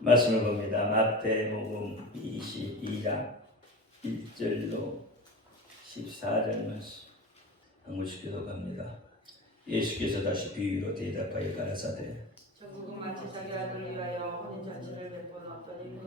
말씀을 봅니다. 마태복음 22장 1절로 14절 말씀 한 구씩 기도합니다. 예수께서 다시 비유로 대답하여 가라사대 전국은 마치 자기 아들을 위하여 혼인잔치를 베풀었더니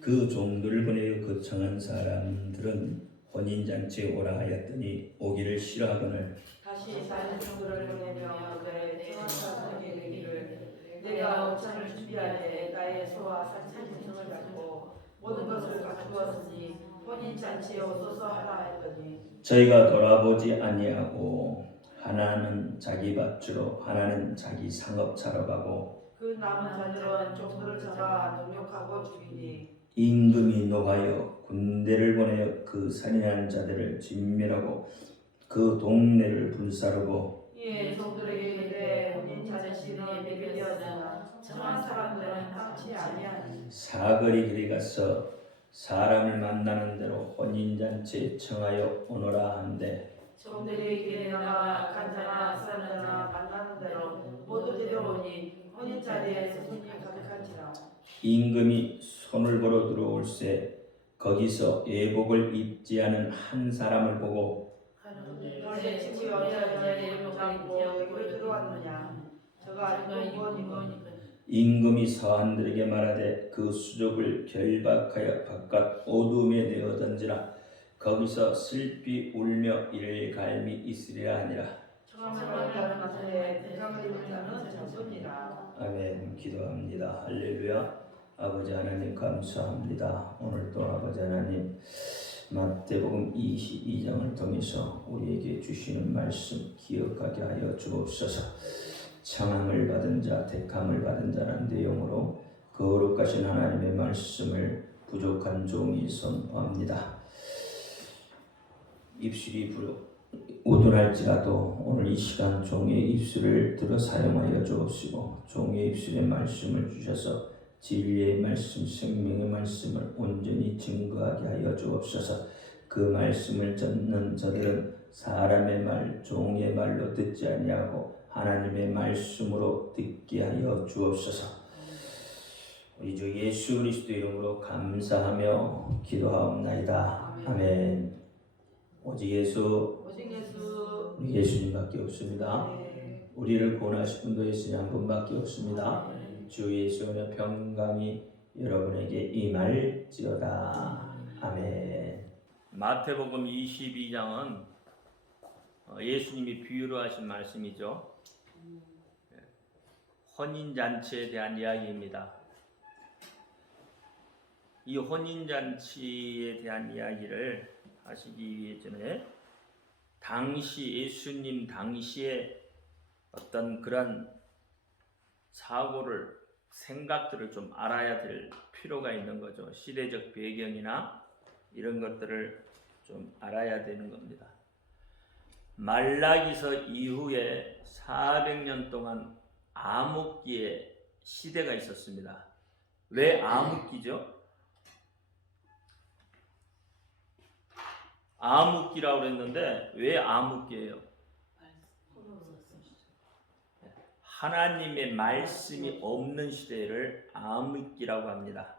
그 종들을 보내어 거청한 사람들은 혼인잔치에 오라 하였더니 오기를 싫어하거늘 다시 다른 종들을 보내며 그의 청한사람에게 이르기를 내가 오찬을 준비하되 나의 소와 산지짐승을 가지고 모든 것을 갖추었으니 혼인잔치에 오소서 하라 하였더니 저희가 돌아보지 아니하고 하나는 자기 밭으로 하나는 자기 상업차로 가고 그 남은 자들은 종들을 잡아 능욕하고 죽이니 임금이 노하여 군대를 보내어 그 살인하는 자들을 진멸하고 그 동네를 불사르고 이에 종들에게 이르되 혼인잔치는 예비되었으나 청한 사람들은 함치 아니하니 사거리 길에 가서 사람을 만나는 대로 혼인잔치에 청하여 오너라 한데 종들이 길에 나가 간자나 선자나 만나는 대로 모두 데려오니 혼인자리에 손이 가득한지라. 임금이 손을 보러 들어올세 거기서 예복을 입지 않은 한 사람을 보고 너의 친구 여자의 용장고 여기로 들어왔느냐. 저가 누구니고 임금이 서한들에게 말하되 그 수족을 결박하여 바깥 어둠에 내어 던지라 거기서 슬피 울며 이를 갈미 있으리라 하니라. 청함을 받는 것에 대감을 입은 자는 자손이라. 아멘. 기도합니다. 할렐루야. 아버지 하나님 감사합니다. 오늘도 아버지 하나님 마태복음 22장을 통해서 우리에게 주시는 말씀 기억하게 하여 주옵소서. 청함을 받은 자, 택함을 받은 자라는 내용으로 거룩하신 하나님의 말씀을 부족한 종이 선포합니다. 입술이 우둔할지라도 오늘 이 시간 종의 입술을 들어 사용하여 주옵시고 종의 입술에 말씀을 주셔서 진리의 말씀, 생명의 말씀을 온전히 증거하게 하여 주옵소서. 그 말씀을 듣는 저들은 사람의 말, 종의 말로 듣지 아니하고 하나님의 말씀으로 듣게 하여 주옵소서. 우리 주 예수 그리스도 이름으로 감사하며 기도하옵나이다. 아멘. 오직 예수, 우리 예수님밖에 없습니다. 우리를 구원하실 분도 예수님 한 분밖에 없습니다. 주 예수의 평강이 여러분에게 임할지어다. 아멘. 마태복음 22장은 예수님이 비유로 하신 말씀이죠. 혼인잔치에 대한 이야기입니다. 이 혼인잔치에 대한 이야기를 하시기 전에 당시 예수님 당시에 어떤 그런 사고를 생각들을 좀 알아야 될 필요가 있는 거죠. 시대적 배경이나 이런 것들을 좀 알아야 되는 겁니다. 말라기서 이후에 400년 동안 암흑기의 시대가 있었습니다. 왜 암흑기죠? 암흑기라고 그랬는데 왜 암흑기예요? 하나님의 말씀이 없는 시대를 암흑기라고 합니다.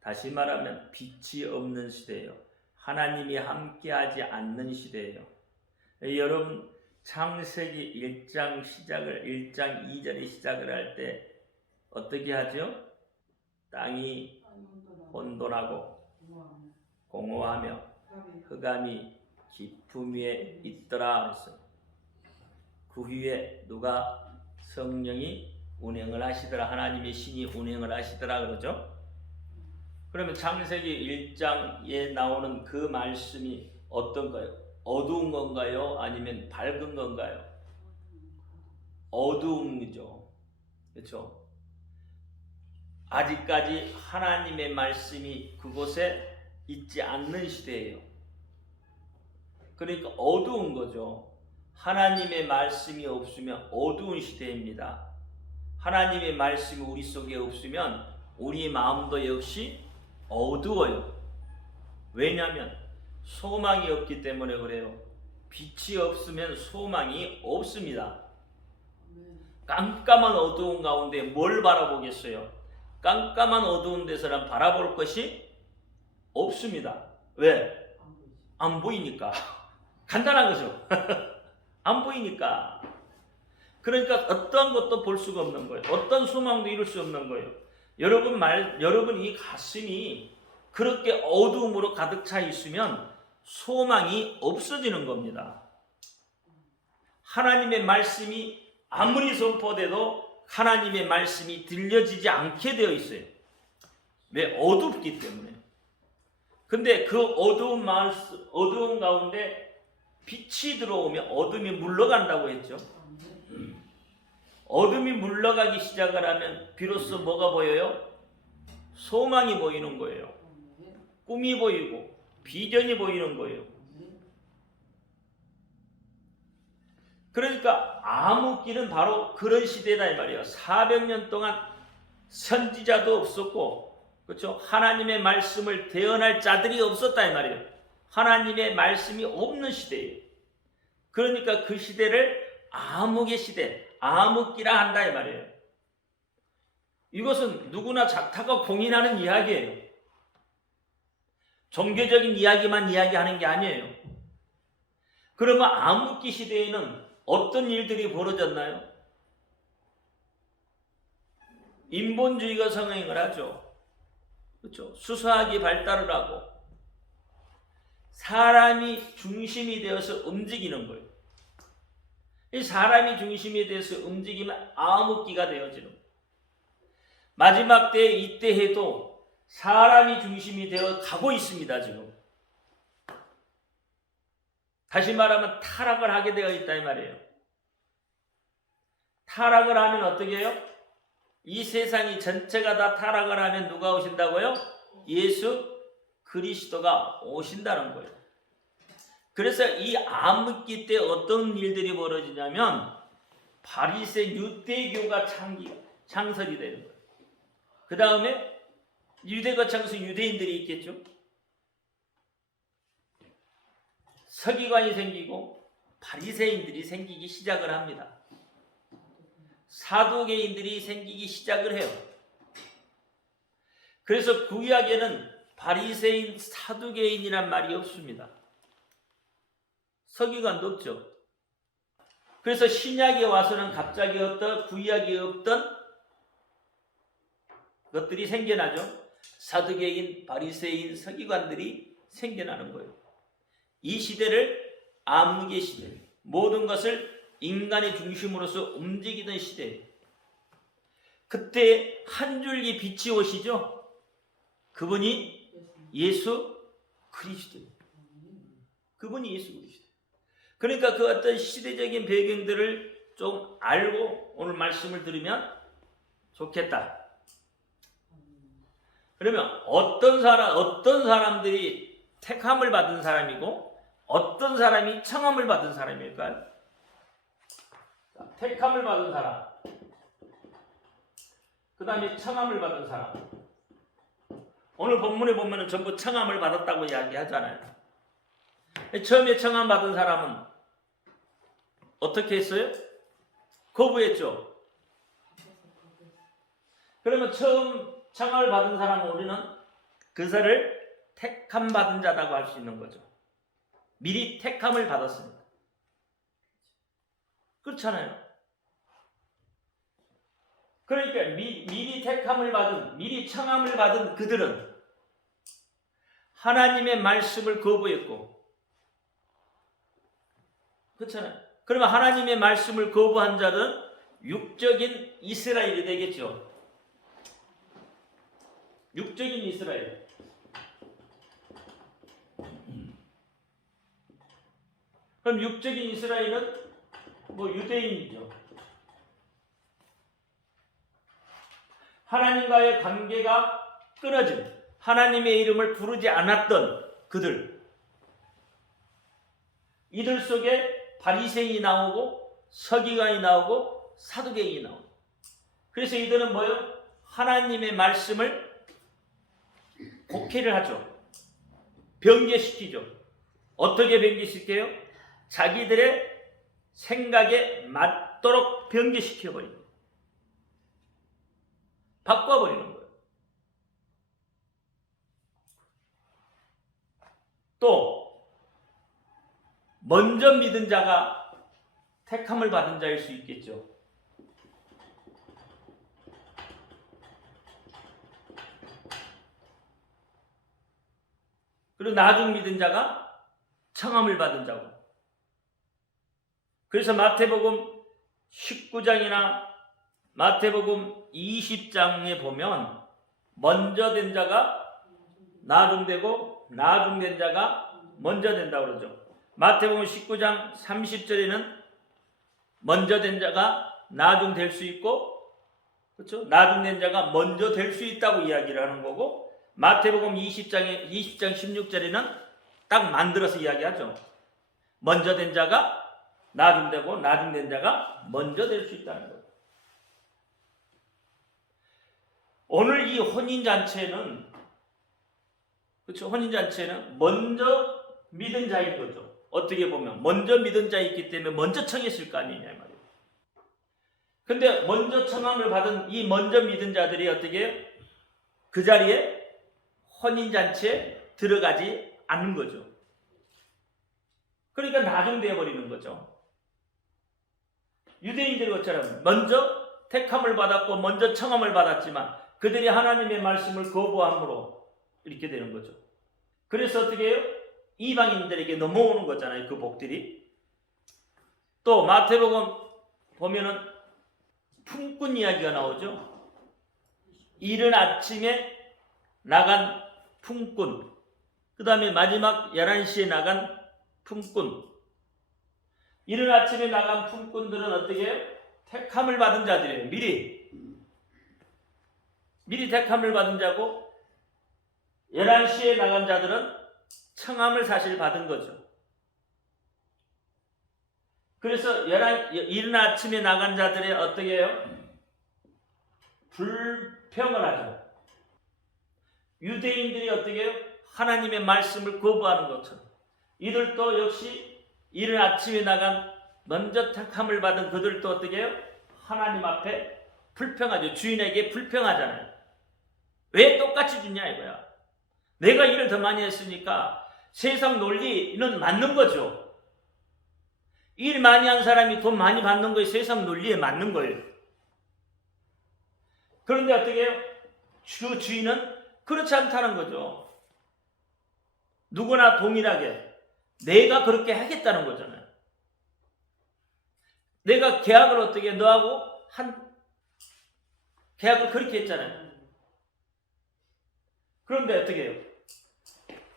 다시 말하면 빛이 없는 시대예요. 하나님이 함께하지 않는 시대예요. 여러분 창세기 1장 2절에 시작을 할 때 어떻게 하죠? 땅이 혼돈하고 공허하며 흑암이 깊음 위에 있더라 그랬어요. 그 위에 누가 성령이 운행을 하시더라. 하나님의 신이 운행을 하시더라 그러죠. 그러면 창세기 1장에 나오는 그 말씀이 어떤가요? 어두운 건가요? 아니면 밝은 건가요? 어두움이죠. 그렇죠? 아직까지 하나님의 말씀이 그곳에 있지 않는 시대예요. 그러니까 어두운 거죠. 하나님의 말씀이 없으면 어두운 시대입니다. 하나님의 말씀이 우리 속에 없으면 우리 마음도 역시 어두워요. 왜냐하면 소망이 없기 때문에 그래요. 빛이 없으면 소망이 없습니다. 깜깜한 어두운 가운데 뭘 바라보겠어요? 깜깜한 어두운 데서는 바라볼 것이 없습니다. 왜? 안 보이니까. 간단한 거죠. 안 보이니까. 그러니까 어떠한 것도 볼 수가 없는 거예요. 어떤 소망도 이룰 수 없는 거예요. 여러분 이 가슴이 그렇게 어두움으로 가득 차 있으면 소망이 없어지는 겁니다. 하나님의 말씀이 아무리 선포돼도 하나님의 말씀이 들려지지 않게 되어 있어요. 왜? 어둡기 때문에. 근데 그 어두운 가운데 빛이 들어오면 어둠이 물러간다고 했죠. 어둠이 물러가기 시작을 하면 비로소 뭐가 보여요? 소망이 보이는 거예요. 꿈이 보이고 비전이 보이는 거예요. 그러니까 암흑기는 바로 그런 시대다 이 말이에요. 400년 동안 선지자도 없었고, 그렇죠? 하나님의 말씀을 대언할 자들이 없었다 이 말이에요. 하나님의 말씀이 없는 시대예요. 그러니까 그 시대를 암흑의 시대, 암흑기라 한다 이 말이에요. 이것은 누구나 작다가 공인하는 이야기예요. 종교적인 이야기만 이야기하는 게 아니에요. 그러면 암흑기 시대에는 어떤 일들이 벌어졌나요? 인본주의가 성행을 하죠. 그렇죠? 수사학이 발달을 하고 사람이 중심이 되어서 움직이는 거예요. 이 사람이 중심이 되어서 움직이면 암흑기가 되어지는 거예요. 마지막 때 이때 해도 사람이 중심이 되어 가고 있습니다. 지금 다시 말하면 타락을 하게 되어 있다 이 말이에요. 타락을 하면 어떻게 해요? 이 세상이 전체가 다 타락을 하면 누가 오신다고요? 예수 그리스도가 오신다는 거예요. 그래서 이 암흑기 때 어떤 일들이 벌어지냐면 바리새 유대교가 창설이 되는 거예요. 그 다음에 유대거창에서 유대인들이 있겠죠. 서기관이 생기고 바리새인들이 생기기 시작을 합니다. 사두개인들이 생기기 시작을 해요. 그래서 구약에는 바리새인, 사두개인이란 말이 없습니다. 서기관도 없죠. 그래서 신약에 와서는 갑자기 어떤 구약에 없던 것들이 생겨나죠. 사두개인, 바리새인, 서기관들이 생겨나는 거예요. 이 시대를 암흑의 시대, 모든 것을 인간의 중심으로서 움직이던 시대. 그때 한 줄기 빛이 오시죠. 그분이 예수 그리스도예요. 그분이 예수 그리스도. 그러니까 그 어떤 시대적인 배경들을 좀 알고 오늘 말씀을 들으면 좋겠다. 그러면 어떤 사람들이 택함을 받은 사람이고 어떤 사람이 청함을 받은 사람일까요? 택함을 받은 사람, 그 다음에 청함을 받은 사람. 오늘 본문에 보면 전부 청함을 받았다고 이야기하잖아요. 처음에 청함 받은 사람은 어떻게 했어요? 거부했죠. 그러면 처음 청함을 받은 사람은 우리는 그사를 택함 받은 자라고 할 수 있는 거죠. 미리 택함을 받았습니다. 그렇잖아요. 그러니까 미리 택함을 받은, 미리 청함을 받은 그들은 하나님의 말씀을 거부했고, 그렇잖아요. 그러면 하나님의 말씀을 거부한 자는 육적인 이스라엘이 되겠죠. 육적인 이스라엘. 그럼 육적인 이스라엘은 유대인이죠. 하나님과의 관계가 끊어진, 하나님의 이름을 부르지 않았던 그들. 이들 속에 바리새인이 나오고 서기관이 나오고 사두개인이 나오고. 그래서 이들은 뭐예요? 하나님의 말씀을 곡해를 하죠. 변개시키죠. 어떻게 변개시켜요? 자기들의 생각에 맞도록 변개시켜버립니다. 바꿔버리는 거예요. 또 먼저 믿은 자가 택함을 받은 자일 수 있겠죠. 그리고 나중 믿은 자가 청함을 받은 자고. 그래서 마태복음 19장이나 마태복음 20장에 보면 먼저 된 자가 나중되고 나중된 자가 먼저 된다고 그러죠. 마태복음 19장 30절에는 먼저 된 자가 나중될 수 있고, 그렇죠? 나중된 자가 먼저 될 수 있다고 이야기를 하는 거고, 마태복음 20장 16절에는 딱 만들어서 이야기하죠. 먼저 된 자가 나중되고 나중된 자가 먼저 될 수 있다는 거예요. 오늘 이 혼인잔치에는, 그렇죠? 혼인잔치에는 먼저 믿은 자인 거죠. 어떻게 보면 먼저 믿은 자이기 때문에 먼저 청했을 거 아니냐 말이에요. 근데 먼저 청함을 받은 이 먼저 믿은 자들이 어떻게 해요? 그 자리에 혼인잔치에 들어가지 않는 거죠. 그러니까 나중되어 버리는 거죠. 유대인들 것처럼 먼저 택함을 받았고 먼저 청함을 받았지만 그들이 하나님의 말씀을 거부함으로 이렇게 되는 거죠. 그래서 어떻게 해요? 이방인들에게 넘어오는 거잖아요. 그 복들이. 또 마태복음 보면은 품꾼 이야기가 나오죠. 이른 아침에 나간 품꾼, 그 다음에 마지막 11시에 나간 품꾼. 이른 아침에 나간 품꾼들은 어떻게 해요? 택함을 받은 자들이에요. 미리 택함을 받은 자고, 11시에 나간 자들은 청함을 사실 받은 거죠. 그래서 이른 아침에 나간 자들이 어떻게 해요? 불평을 하죠. 유대인들이 어떻게 해요? 하나님의 말씀을 거부하는 것처럼 이들도 역시 이른 아침에 나간 먼저 택함을 받은 그들도 어떻게 해요? 하나님 앞에 불평하죠. 주인에게 불평하잖아요. 왜 똑같이 주냐 이거야. 내가 일을 더 많이 했으니까 세상 논리는 맞는 거죠. 일 많이 한 사람이 돈 많이 받는 거에 세상 논리에 맞는 거예요. 그런데 어떻게 해요? 그 주인은 그렇지 않다는 거죠. 누구나 동일하게 내가 그렇게 하겠다는 거잖아요. 내가 계약을 어떻게 너하고 계약을 그렇게 했잖아요. 그런데 어떻게 해요?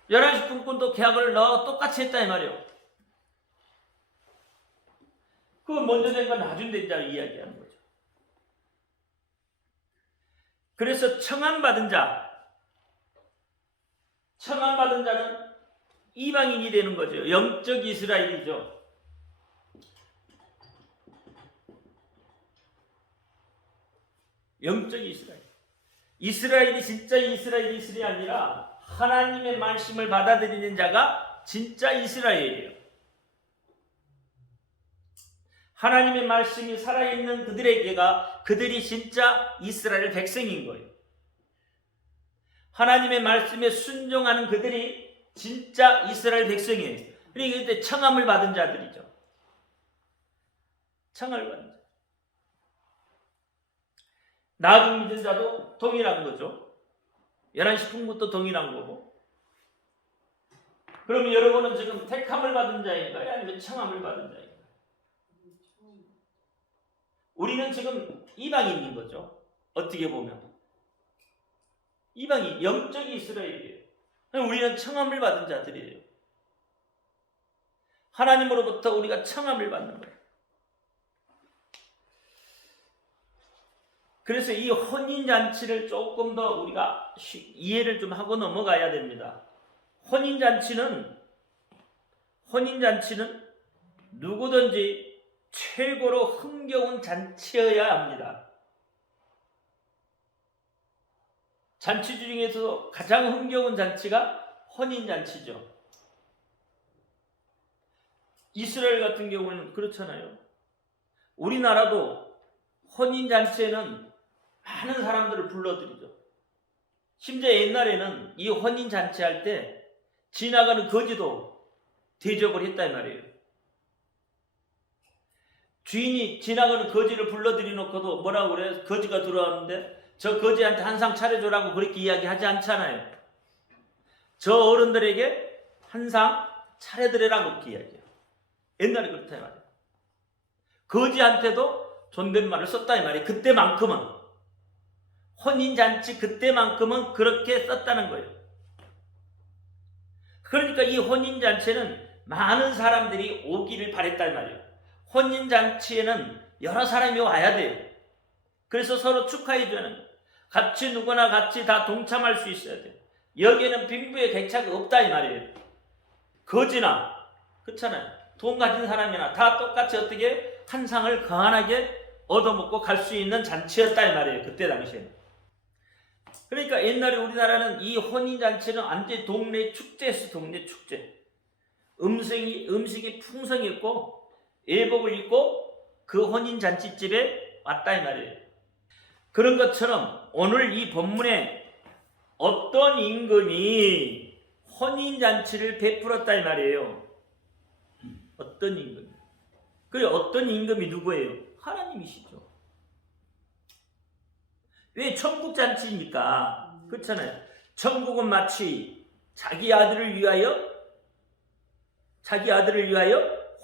11시 품꾼도 계약을 너하고 똑같이 했다 이 말이에요. 그건 먼저 된 건 나중 된 자 이야기하는 거죠. 그래서 청함받은 자는 이방인이 되는 거죠. 영적 이스라엘이죠. 영적 이스라엘. 이스라엘이 진짜 이스라엘이 아니라 하나님의 말씀을 받아들이는 자가 진짜 이스라엘이에요. 하나님의 말씀이 살아있는 그들이 진짜 이스라엘 백성인 거예요. 하나님의 말씀에 순종하는 그들이 진짜 이스라엘 백성이에요. 그러니까 그때 청함을 받은 자들이죠. 청함을 받은 자. 나중 믿은 자도 동일한 거죠. 11시 품꾼도 동일한 거고. 그러면 여러분은 지금 택함을 받은 자인가요? 아니면 청함을 받은 자인가요? 우리는 지금 이방인인 거죠. 어떻게 보면. 이방인, 영적 이스라엘이에요. 우리는 청함을 받은 자들이에요. 하나님으로부터 우리가 청함을 받는 거예요. 그래서 이 혼인잔치를 조금 더 우리가 이해를 좀 하고 넘어가야 됩니다. 혼인잔치는 누구든지 최고로 흥겨운 잔치여야 합니다. 잔치 중에서도 가장 흥겨운 잔치가 혼인잔치죠. 이스라엘 같은 경우는 그렇잖아요. 우리나라도 혼인잔치에는 많은 사람들을 불러들이죠. 심지어 옛날에는 이 혼인잔치 할 때 지나가는 거지도 대접을 했다 이 말이에요. 주인이 지나가는 거지를 불러들이 놓고도 뭐라고 그래? 거지가 들어왔는데 저 거지한테 한 상 차려줘라고 그렇게 이야기하지 않잖아요. 저 어른들에게 한 상 차려드리라고 그렇게 이야기해요. 옛날에 그렇다 이 말이에요. 거지한테도 존댓말을 썼다 이 말이에요. 그때만큼은 혼인잔치 그때만큼은 그렇게 썼다는 거예요. 그러니까 이 혼인잔치에는 많은 사람들이 오기를 바랬단 말이에요. 혼인잔치에는 여러 사람이 와야 돼요. 그래서 서로 축하해주는 같이 누구나 같이 다 동참할 수 있어야 돼요. 여기에는 빈부의 격차가 없다 이 말이에요. 거지나 그렇잖아요. 돈 가진 사람이나 다 똑같이 어떻게 한 상을 거한하게 얻어먹고 갈 수 있는 잔치였다 이 말이에요. 그때 당시에는. 그러니까 옛날에 우리나라는 이 혼인잔치는 완전히 동네 축제였어. 동네 축제. 음식이 풍성했고 예복을 입고 그 혼인잔치집에 왔다 이 말이에요. 그런 것처럼 오늘 이 본문에 어떤 임금이 혼인잔치를 베풀었다 이 말이에요. 어떤 임금? 그래 어떤 임금이 누구예요? 하나님이시죠. 왜 천국잔치입니까? 그렇잖아요. 천국은 마치 자기 아들을 위하여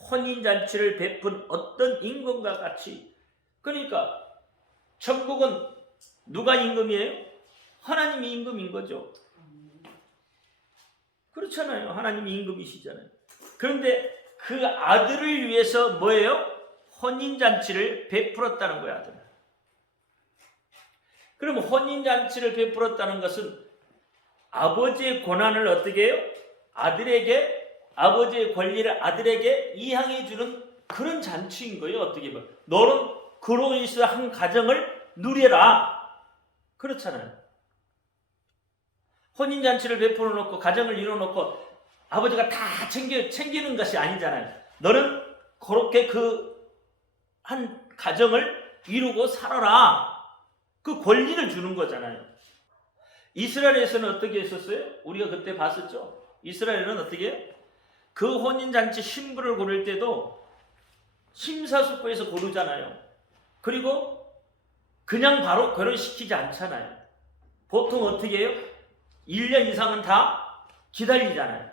혼인잔치를 베푼 어떤 임금과 같이. 그러니까 천국은 누가 임금이에요? 하나님이 임금인 거죠. 그렇잖아요. 하나님이 임금이시잖아요. 그런데 그 아들을 위해서 뭐예요? 혼인잔치를 베풀었다는 거야. 아들. 그럼 혼인잔치를 베풀었다는 것은 아버지의 권한을 어떻게 해요? 아버지의 권리를 아들에게 이양해 주는 그런 잔치인 거예요. 어떻게 보면 너는 그로 인해서 한 가정을 누려라. 그렇잖아요. 혼인잔치를 베풀어 놓고 가정을 이루어 놓고 아버지가 다 챙기는 것이 아니잖아요. 너는 그렇게 그 한 가정을 이루고 살아라. 그 권리를 주는 거잖아요. 이스라엘에서는 어떻게 했었어요? 우리가 그때 봤었죠. 이스라엘은 어떻게 해요? 그 혼인잔치 신부를 고를 때도 심사숙고해서 고르잖아요. 그리고 그냥 바로 결혼시키지 않잖아요. 보통 어떻게 해요? 1년 이상은 다 기다리잖아요.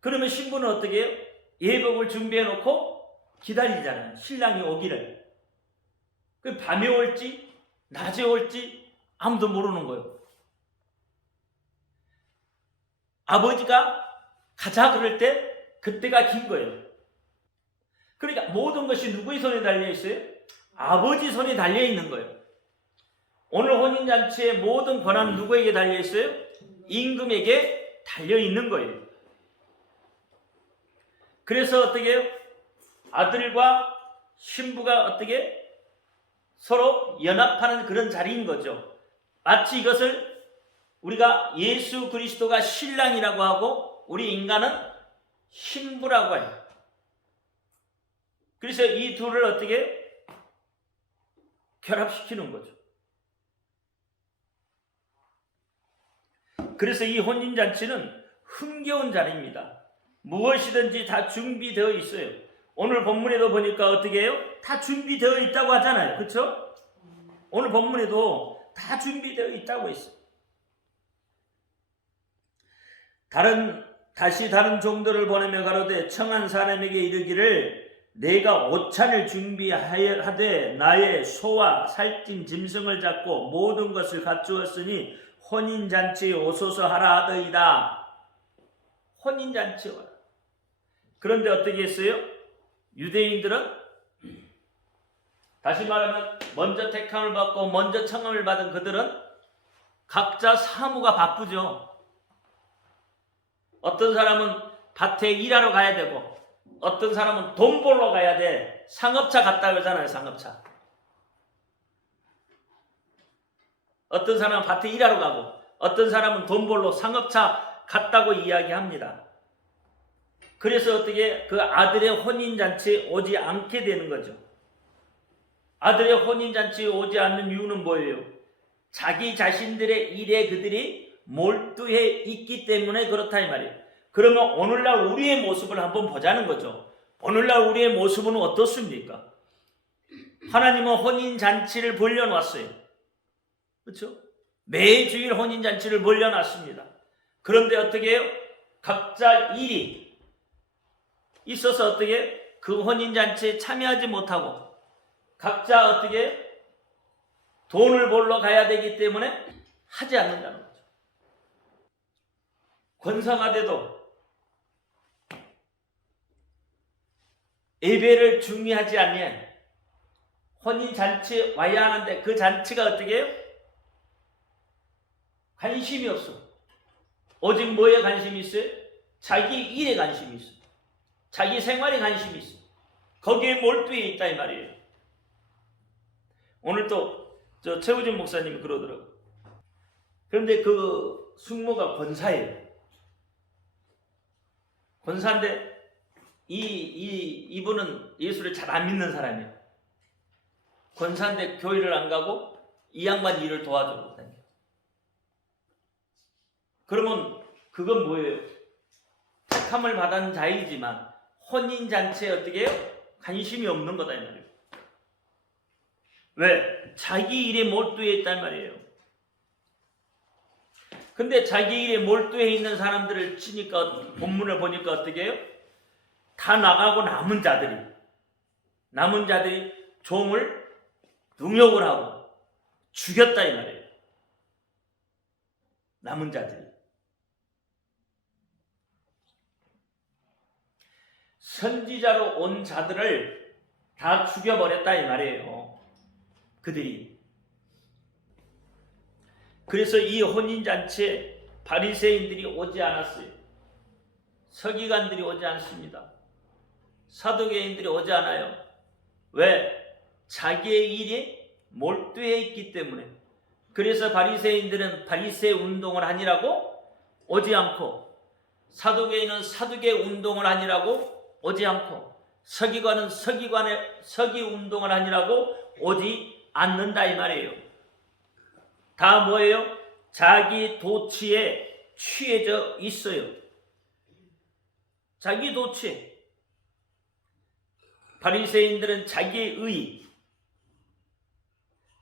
그러면 신부는 어떻게 해요? 예복을 준비해 놓고 기다리잖아요. 신랑이 오기를. 그 밤에 올지 낮에 올지 아무도 모르는 거예요. 아버지가 가자 그럴 때 그때가 긴 거예요. 그러니까 모든 것이 누구의 손에 달려 있어요? 아버지 손에 달려 있는 거예요. 오늘 혼인잔치의 모든 권한은 누구에게 달려 있어요? 임금에게 달려 있는 거예요. 그래서 어떻게 해요? 아들과 신부가 어떻게 서로 연합하는 그런 자리인 거죠. 마치 이것을 우리가 예수 그리스도가 신랑이라고 하고 우리 인간은 신부라고 해요. 그래서 이 둘을 어떻게 결합시키는 거죠. 그래서 이 혼인잔치는 흥겨운 자리입니다. 무엇이든지 다 준비되어 있어요. 오늘 본문에도 보니까 어떻게 해요? 다 준비되어 있다고 하잖아요. 그렇죠? 오늘 본문에도 다 준비되어 있다고 했어요. 다시 다른 종들을 보내며 가로되 청한 사람에게 이르기를 내가 오찬을 준비하되 나의 소와 살찐 짐승을 잡고 모든 것을 갖추었으니 혼인잔치에 오소서 하라 하더이다. 혼인잔치에 와라. 그런데 어떻게 했어요? 유대인들은 다시 말하면 먼저 택함을 받고 먼저 청함을 받은 그들은 각자 사무가 바쁘죠. 어떤 사람은 밭에 일하러 가야 되고 어떤 사람은 돈 벌러 가야 돼. 상업차 갔다 그러잖아요. 상업차. 어떤 사람은 밭에 일하러 가고 어떤 사람은 돈 벌러 상업차 갔다고 이야기합니다. 그래서 어떻게 그 아들의 혼인잔치에 오지 않게 되는 거죠. 아들의 혼인잔치에 오지 않는 이유는 뭐예요? 자기 자신들의 일에 그들이 몰두해 있기 때문에 그렇다 이 말이에요. 그러면 오늘날 우리의 모습을 한번 보자는 거죠. 오늘날 우리의 모습은 어떻습니까? 하나님은 혼인잔치를 벌려놨어요. 그렇죠? 매주일 혼인잔치를 벌려놨습니다. 그런데 어떻게 해요? 각자 일이 있어서 어떻게 해요? 그 혼인잔치에 참여하지 못하고 각자 어떻게 해요? 돈을 벌러 가야 되기 때문에 하지 않는다는 거죠. 권사가 돼도 예배를 중요하지 않냐. 혼인잔치에 와야 하는데 그 잔치가 어떻게 해요? 관심이 없어. 오직 뭐에 관심이 있어요? 자기 일에 관심이 있어. 자기 생활에 관심이 있어. 거기에 몰두해 있다 이 말이에요. 오늘 또 최우진 목사님이 그러더라고요. 그런데 그 숙모가 권사예요. 권사인데 이분은 예수를 잘 안 믿는 사람이에요. 권사인데 교회를 안 가고 이 양반 일을 도와주고 다녀요. 그러면 그건 뭐예요? 택함을 받은 자이지만 혼인잔치에 어떻게 해요? 관심이 없는 거다 이 말이에요. 왜? 자기 일에 몰두해 있단 말이에요. 근데 자기 일에 몰두해 있는 사람들을 치니까 본문을 보니까 어떻게 해요? 다 나가고 남은 자들이 종을 능욕을 하고 죽였다 이 말이에요. 남은 자들이. 선지자로 온 자들을 다 죽여버렸다 이 말이에요. 그들이. 그래서 이 혼인잔치에 바리새인들이 오지 않았어요. 서기관들이 오지 않습니다. 사두개인들이 오지 않아요. 왜? 자기의 일에 몰두해 있기 때문에. 그래서 바리새인들은 바리새 운동을 하니라고 오지 않고, 사두개인은 사두개 운동을 하니라고 오지 않고, 서기관은 서기 운동을 하니라고 오지 않는다 이 말이에요. 다 뭐예요? 자기 도취에 취해져 있어요. 자기 도취. 바리새인들은 자기의 의,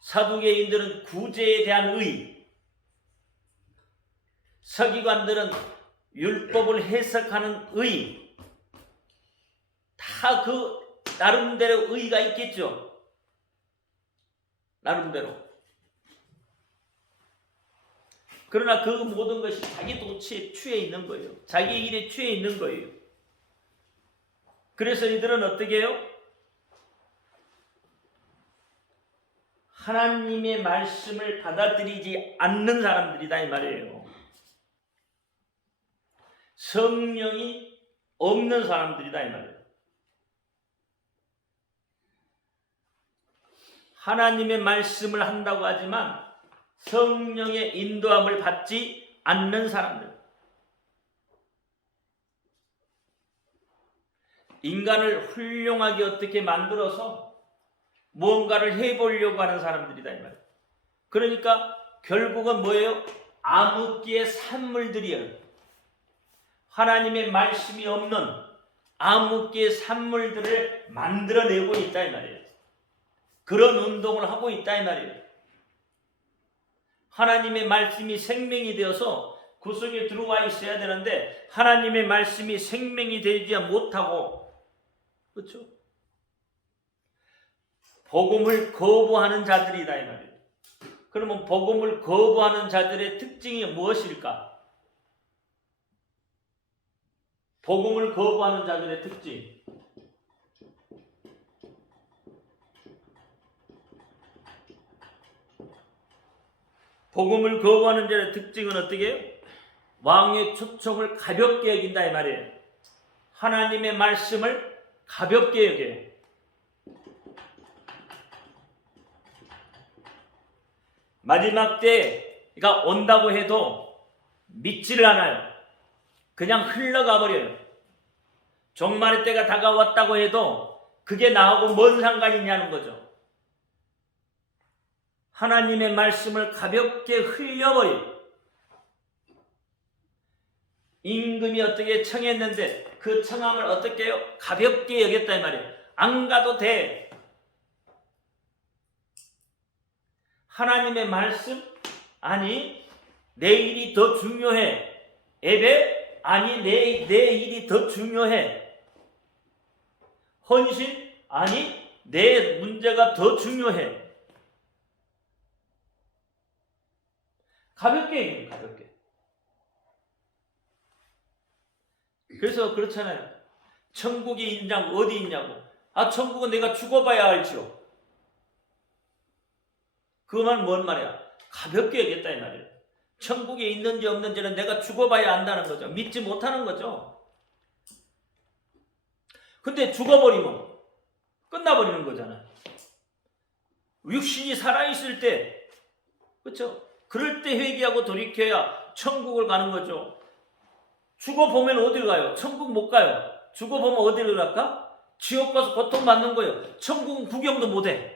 사두개인들은 구제에 대한 의, 서기관들은 율법을 해석하는 의, 다 그 나름대로 의가 있겠죠. 나름대로. 그러나 그 모든 것이 자기 도취에 취해 있는 거예요. 자기 일에 취해 있는 거예요. 그래서 이들은 어떻게 해요? 하나님의 말씀을 받아들이지 않는 사람들이다 이 말이에요. 성령이 없는 사람들이다 이 말이에요. 하나님의 말씀을 한다고 하지만 성령의 인도함을 받지 않는 사람들. 인간을 훌륭하게 어떻게 만들어서 무언가를 해보려고 하는 사람들이다 이 말이에요. 그러니까 결국은 뭐예요? 암흑기의 산물들이에요. 하나님의 말씀이 없는 암흑기의 산물들을 만들어내고 있다 이 말이에요. 그런 운동을 하고 있다 이 말이에요. 하나님의 말씀이 생명이 되어서 그 속에 들어와 있어야 되는데 하나님의 말씀이 생명이 되지 못하고, 그렇죠? 복음을 거부하는 자들이다 이 말이에요. 그러면 복음을 거부하는 자들의 특징이 무엇일까? 복음을 거부하는 자들의 특징. 복음을 거부하는 자의 특징은 어떻게 해요? 왕의 초청을 가볍게 여긴다 이 말이에요. 하나님의 말씀을 가볍게 여겨요. 마지막 때가 온다고 해도 믿지를 않아요. 그냥 흘러가 버려요. 종말의 때가 다가왔다고 해도 그게 나하고 뭔 상관이냐는 거죠. 하나님의 말씀을 가볍게 흘려버려요. 임금이 어떻게 청했는데 그 청함을 어떻게 해요? 가볍게 여겼다 이 말이에요. 안 가도 돼. 하나님의 말씀? 아니 내 일이 더 중요해. 예배? 아니 내 일이 더 중요해. 헌신? 아니 내 문제가 더 중요해. 가볍게 얘기해요. 가볍게. 그래서 그렇잖아요. 천국이 있냐고 어디 있냐고. 아 천국은 내가 죽어봐야 알죠. 그만 뭔 말이야. 가볍게 얘기했다 이 말이에요. 천국에 있는지 없는지는 내가 죽어봐야 안다는 거죠. 믿지 못하는 거죠. 근데 죽어버리면 끝나버리는 거잖아요. 육신이 살아있을 때, 그렇죠? 그럴 때 회개하고 돌이켜야 천국을 가는 거죠. 죽어보면 어딜 가요? 천국 못 가요. 죽어보면 어디를 갈까? 지옥 가서 고통받는 거예요. 천국은 구경도 못해.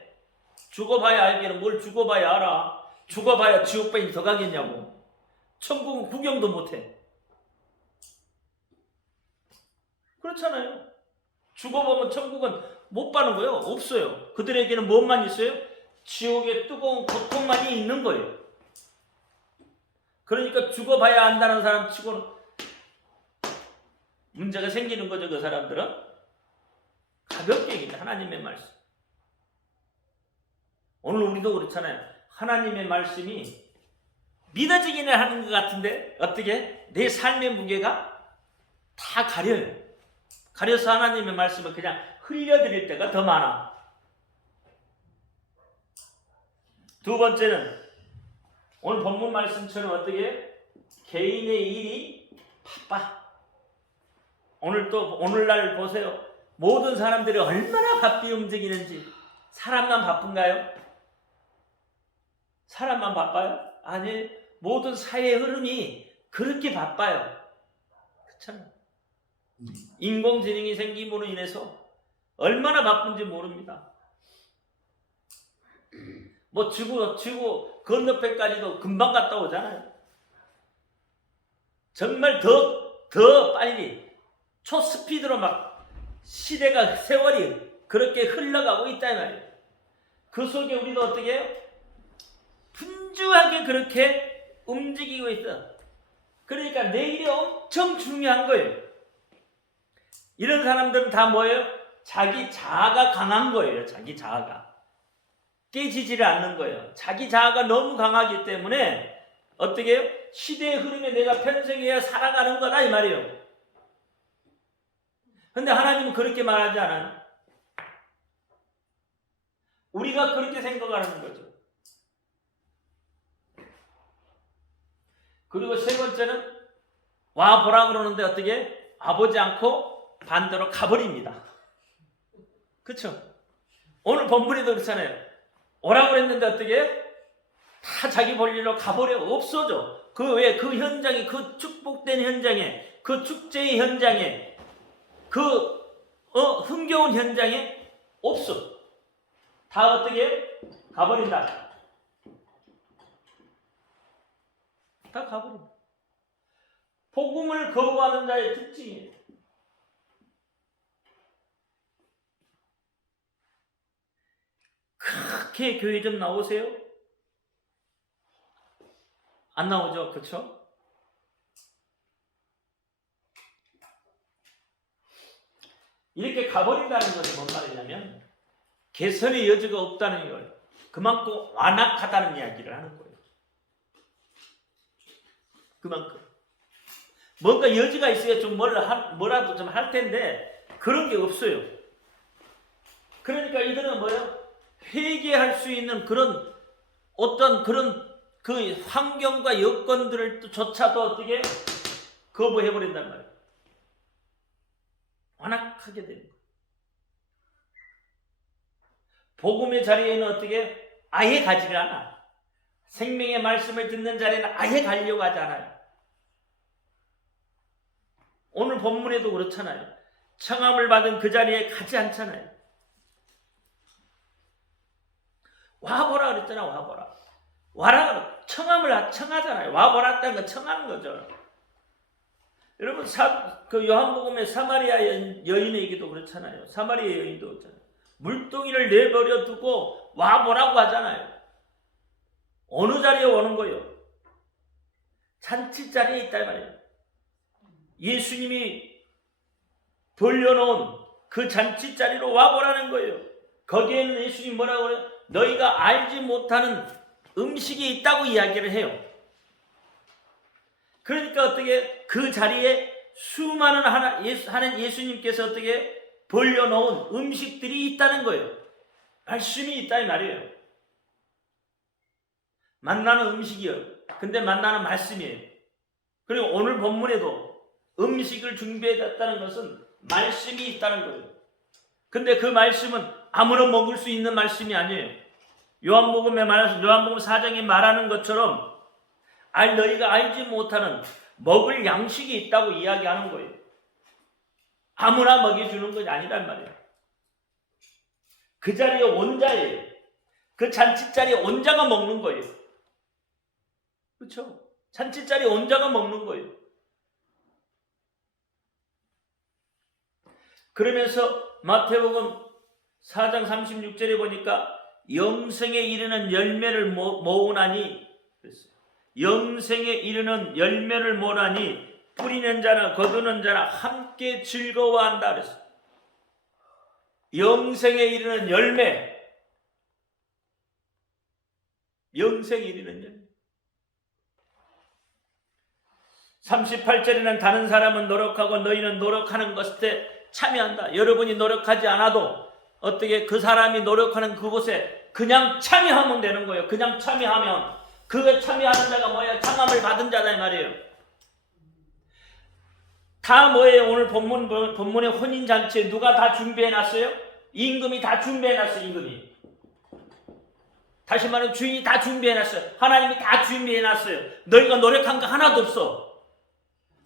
죽어봐야 알기는 뭘 죽어봐야 알아. 죽어봐야 지옥밖에 더 가겠냐고. 천국은 구경도 못해. 그렇잖아요. 죽어보면 천국은 못 가는 거예요. 없어요. 그들에게는 뭐만 있어요? 지옥의 뜨거운 고통만이 있는 거예요. 그러니까 죽어봐야 안다는 사람 치고는 문제가 생기는 거죠. 그 사람들은 가볍게 얘기해. 하나님의 말씀. 오늘 우리도 그렇잖아요. 하나님의 말씀이 믿어지기는 하는 것 같은데 어떻게? 내 삶의 무게가 다 가려요. 가려서 하나님의 말씀을 그냥 흘려드릴 때가 더 많아. 두 번째는 오늘 본문 말씀처럼 어떻게? 개인의 일이 바빠. 오늘날 보세요. 모든 사람들이 얼마나 바삐 움직이는지. 사람만 바쁜가요? 사람만 바빠요? 아니, 모든 사회 흐름이 그렇게 바빠요. 그렇잖아요. 인공지능이 생김으로 인해서 얼마나 바쁜지 모릅니다. 뭐 지구 건너편까지도 금방 갔다 오잖아요. 정말 더 빨리 초스피드로 막 시대가 세월이 그렇게 흘러가고 있다 이 말이에요. 그 속에 우리도 어떻게 해요? 분주하게 그렇게 움직이고 있어. 그러니까 내일이 엄청 중요한 거예요. 이런 사람들은 다 뭐예요? 자기 자아가 강한 거예요. 자기 자아가. 깨지지를 않는 거예요. 자기 자아가 너무 강하기 때문에 어떻게 해요? 시대의 흐름에 내가 편승해야 살아가는 거다 이 말이에요. 근데 하나님은 그렇게 말하지 않아요. 우리가 그렇게 생각하는 거죠. 그리고 세 번째는 와 보라 그러는데 어떻게? 와보지 않고 반대로 가버립니다. 그렇죠? 오늘 본문에도 그렇잖아요. 오라고 그랬는데 어떻게? 다 자기 볼일로 가버려 없어져. 그 현장에, 그 축복된 현장에, 그 축제의 현장에, 그 흥겨운 현장에 없어. 다 어떻게? 가버린다. 다 가버린다. 복음을 거부하는 자의 특징이에요. 그렇게 교회 좀 나오세요? 안 나오죠? 그렇죠? 이렇게 가버린다는 것은 뭔 말이냐면 개선의 여지가 없다는 걸, 그만큼 완악하다는 이야기를 하는 거예요. 그만큼 뭔가 여지가 있어야 좀 뭐라도 좀 할 텐데 그런 게 없어요. 그러니까 이들은 뭐예요? 회개할 수 있는 그런 어떤 그런 그 환경과 여건들을 조차도 어떻게 거부해버린단 말이에요. 완악하게 되는 거예요. 복음의 자리에는 어떻게 아예 가지를 않아. 생명의 말씀을 듣는 자리에는 아예 가려고 하지 않아요. 오늘 본문에도 그렇잖아요. 청함을 받은 그 자리에 가지 않잖아요. 와보라 그랬잖아. 와보라. 와라 청함을 청하잖아요. 와보라 했다는 건 청하는 거죠. 여러분 그 요한복음의 사마리아 여인에게도 그렇잖아요. 사마리아 여인도 그렇잖아요. 물동이를 내버려 두고 와보라고 하잖아요. 어느 자리에 오는 거예요? 잔치 자리에 있다 이 말이에요. 예수님이 돌려놓은 그 잔치 자리로 와보라는 거예요. 거기에는 예수님이 뭐라고 그래요? 너희가 알지 못하는 음식이 있다고 이야기를 해요. 그러니까 어떻게 그 자리에 수많은 하는 예수님께서 어떻게 벌려놓은 음식들이 있다는 거예요. 말씀이 있다 이 말이에요. 만나는 음식이요. 근데 만나는 말씀이에요. 그리고 오늘 본문에도 음식을 준비해놨다는 것은 말씀이 있다는 거예요. 근데 그 말씀은 아무나 먹을 수 있는 말씀이 아니에요. 요한복음 4장에 말하는 것처럼 너희가 알지 못하는 먹을 양식이 있다고 이야기하는 거예요. 아무나 먹여주는 것이 아니란 말이에요. 그 자리에 온자예요. 그 잔치 자리에 온자가 먹는 거예요. 그렇죠? 잔치 자리에 온자가 먹는 거예요. 그러면서 마태복음 4장 36절에 보니까 영생에 이르는 열매를 모으나니 그랬어요. 영생에 이르는 열매를 모으나니 뿌리는 자나 거두는 자나 함께 즐거워한다 그랬어요. 영생에 이르는 열매. 영생에 이르는 열매. 38절에는 다른 사람은 노력하고 너희는 노력하는 것에 참여한다. 여러분이 노력하지 않아도 어떻게 그 사람이 노력하는 그곳에 그냥 참여하면 되는 거예요. 그냥 참여하면 그게 참여하는 자가 뭐예요? 장함을 받은 자다 이 말이에요. 다 뭐예요? 오늘 본문의 혼인잔치에 누가 다 준비해놨어요? 임금이 다 준비해놨어요. 임금이. 다시 말하면 주인이 다 준비해놨어요. 하나님이 다 준비해놨어요. 너희가 노력한 거 하나도 없어.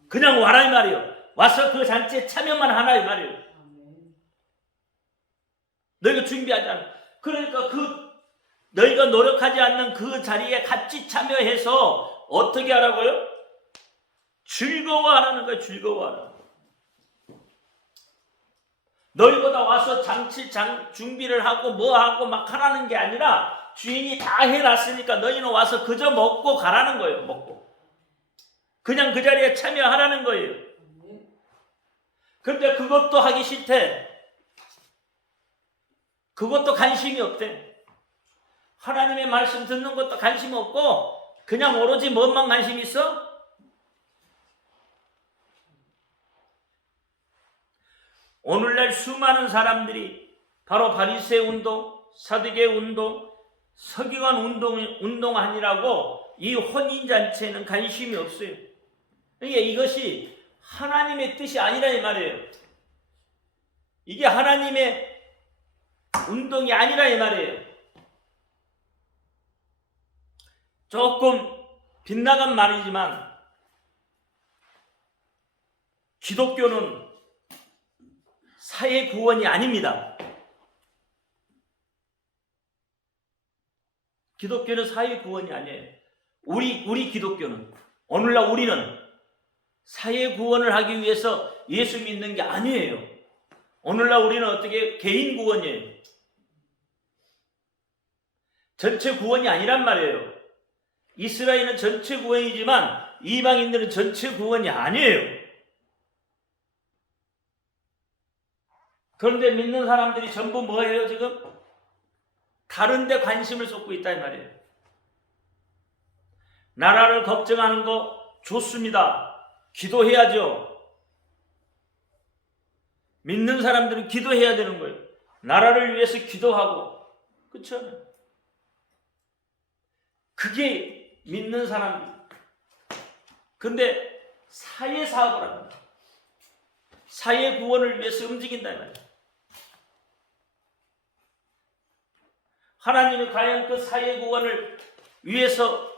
그냥 와라 이 말이에요. 와서 그 잔치에 참여만 하라 이 말이에요. 너희가 준비하지 않아. 그러니까 너희가 노력하지 않는 그 자리에 같이 참여해서 어떻게 하라고요? 즐거워하라는 거예요. 즐거워하라. 너희보다 와서 잔치 준비를 하고 뭐 하고 막 하라는 게 아니라 주인이 다 해놨으니까 너희는 와서 그저 먹고 가라는 거예요. 먹고. 그냥 그 자리에 참여하라는 거예요. 근데 그것도 하기 싫대. 그것도 관심이 없대. 하나님의 말씀 듣는 것도 관심 없고 그냥 오로지 뭐만 관심 있어? 오늘날 수많은 사람들이 바로 바리새 운동, 사두개 운동, 서기관 운동 아니라고 이 혼인잔치에는 관심이 없어요. 그러니까 이것이 하나님의 뜻이 아니라 이 말이에요. 이게 하나님의 운동이 아니라 이 말이에요. 조금 빗나간 말이지만 기독교는 사회 구원이 아닙니다. 기독교는 사회 구원이 아니에요. 우리 기독교는 오늘날 우리는 사회 구원을 하기 위해서 예수 믿는 게 아니에요. 오늘날 우리는 어떻게 개인 구원이에요. 전체 구원이 아니란 말이에요. 이스라엘은 전체 구원이지만 이방인들은 전체 구원이 아니에요. 그런데 믿는 사람들이 전부 뭐예요 지금? 다른 데 관심을 쏟고 있다 이 말이에요. 나라를 걱정하는 거 좋습니다. 기도해야죠. 믿는 사람들은 기도해야 되는 거예요. 나라를 위해서 기도하고. 그렇죠? 그게 믿는 사람들. 근데 사회 사업을 합니다. 사회 구원을 위해서 움직인다 이 말이에요. 하나님이 과연 그 사회 구원을 위해서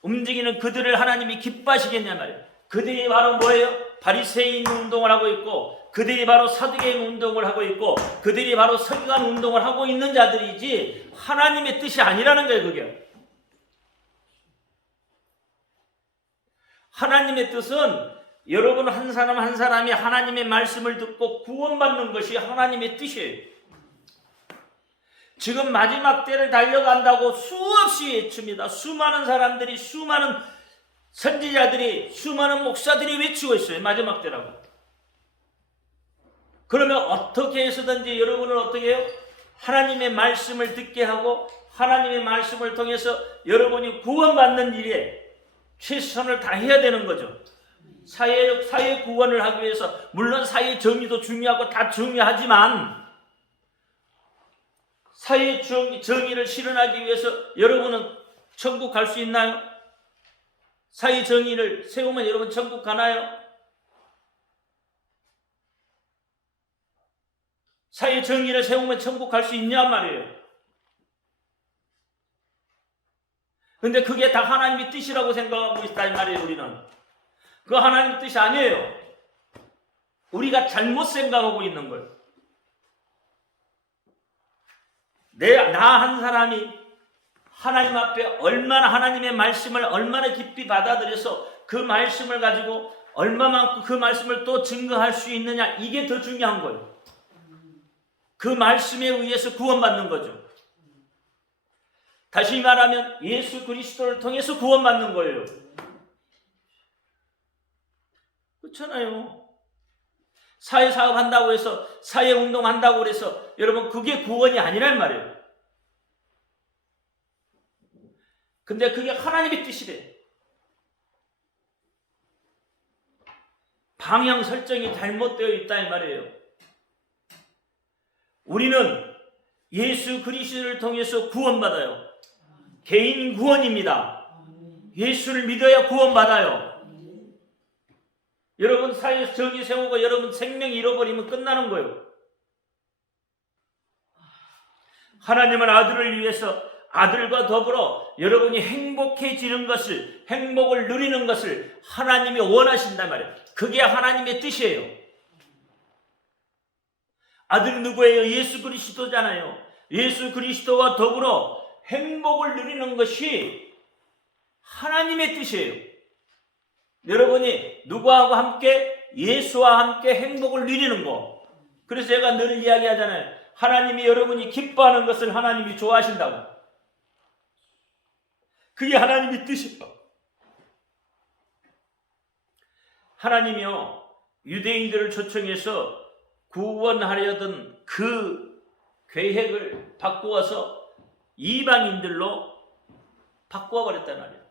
움직이는 그들을 하나님이 기뻐하시겠냐 말이에요. 그들이 바로 뭐예요? 바리새인 운동을 하고 있고 그들이 바로 사두개인 운동을 하고 있고 그들이 바로 서기관 운동을 하고 있는 자들이지 하나님의 뜻이 아니라는 거예요. 그게 하나님의 뜻은 여러분 한 사람 한 사람이 하나님의 말씀을 듣고 구원받는 것이 하나님의 뜻이에요. 지금 마지막 때를 달려간다고 수없이 외칩니다. 수많은 사람들이, 수많은 선지자들이, 수많은 목사들이 외치고 있어요. 마지막 때라고. 그러면 어떻게 해서든지 여러분은 어떻게 해요? 하나님의 말씀을 듣게 하고 하나님의 말씀을 통해서 여러분이 구원받는 일에 최선을 다해야 되는 거죠. 사회 구원을 하기 위해서 물론 사회 정의도 중요하고 다 중요하지만 사회 정의를 실현하기 위해서 여러분은 천국 갈 수 있나요? 사회 정의를 세우면 여러분 천국 가나요? 사회 정의를 세우면 천국 갈 수 있냐 말이에요. 근데 그게 다 하나님의 뜻이라고 생각하고 있다 이 말이에요. 우리는 그 하나님의 뜻이 아니에요. 우리가 잘못 생각하고 있는 거예요. 나 한 사람이 하나님 앞에 얼마나 하나님의 말씀을 얼마나 깊이 받아들여서 그 말씀을 가지고 얼마만큼 그 말씀을 또 증거할 수 있느냐, 이게 더 중요한 거예요. 그 말씀에 의해서 구원받는 거죠. 다시 말하면 예수 그리스도를 통해서 구원받는 거예요. 그렇잖아요. 사회사업 한다고 해서, 사회운동 한다고 해서 여러분 그게 구원이 아니란 말이에요. 근데 그게 하나님의 뜻이래. 방향 설정이 잘못되어 있다 이 말이에요. 우리는 예수 그리스도를 통해서 구원받아요. 개인 구원입니다. 예수를 믿어야 구원받아요. 여러분 사회에서 정의 세우고 여러분 생명 잃어버리면 끝나는 거예요. 하나님은 아들을 위해서 아들과 더불어 여러분이 행복해지는 것을, 행복을 누리는 것을 하나님이 원하신단 말이에요. 그게 하나님의 뜻이에요. 아들은 누구예요? 예수 그리스도잖아요. 예수 그리스도와 더불어 행복을 누리는 것이 하나님의 뜻이에요. 여러분이 누구하고 함께? 예수와 함께 행복을 누리는 거. 그래서 제가 늘 이야기하잖아요. 하나님이 여러분이 기뻐하는 것을 하나님이 좋아하신다고. 그게 하나님의 뜻이에요. 하나님이요, 유대인들을 초청해서 구원하려던 그 계획을 바꾸어서 이방인들로 바꾸어버렸단 말이에요.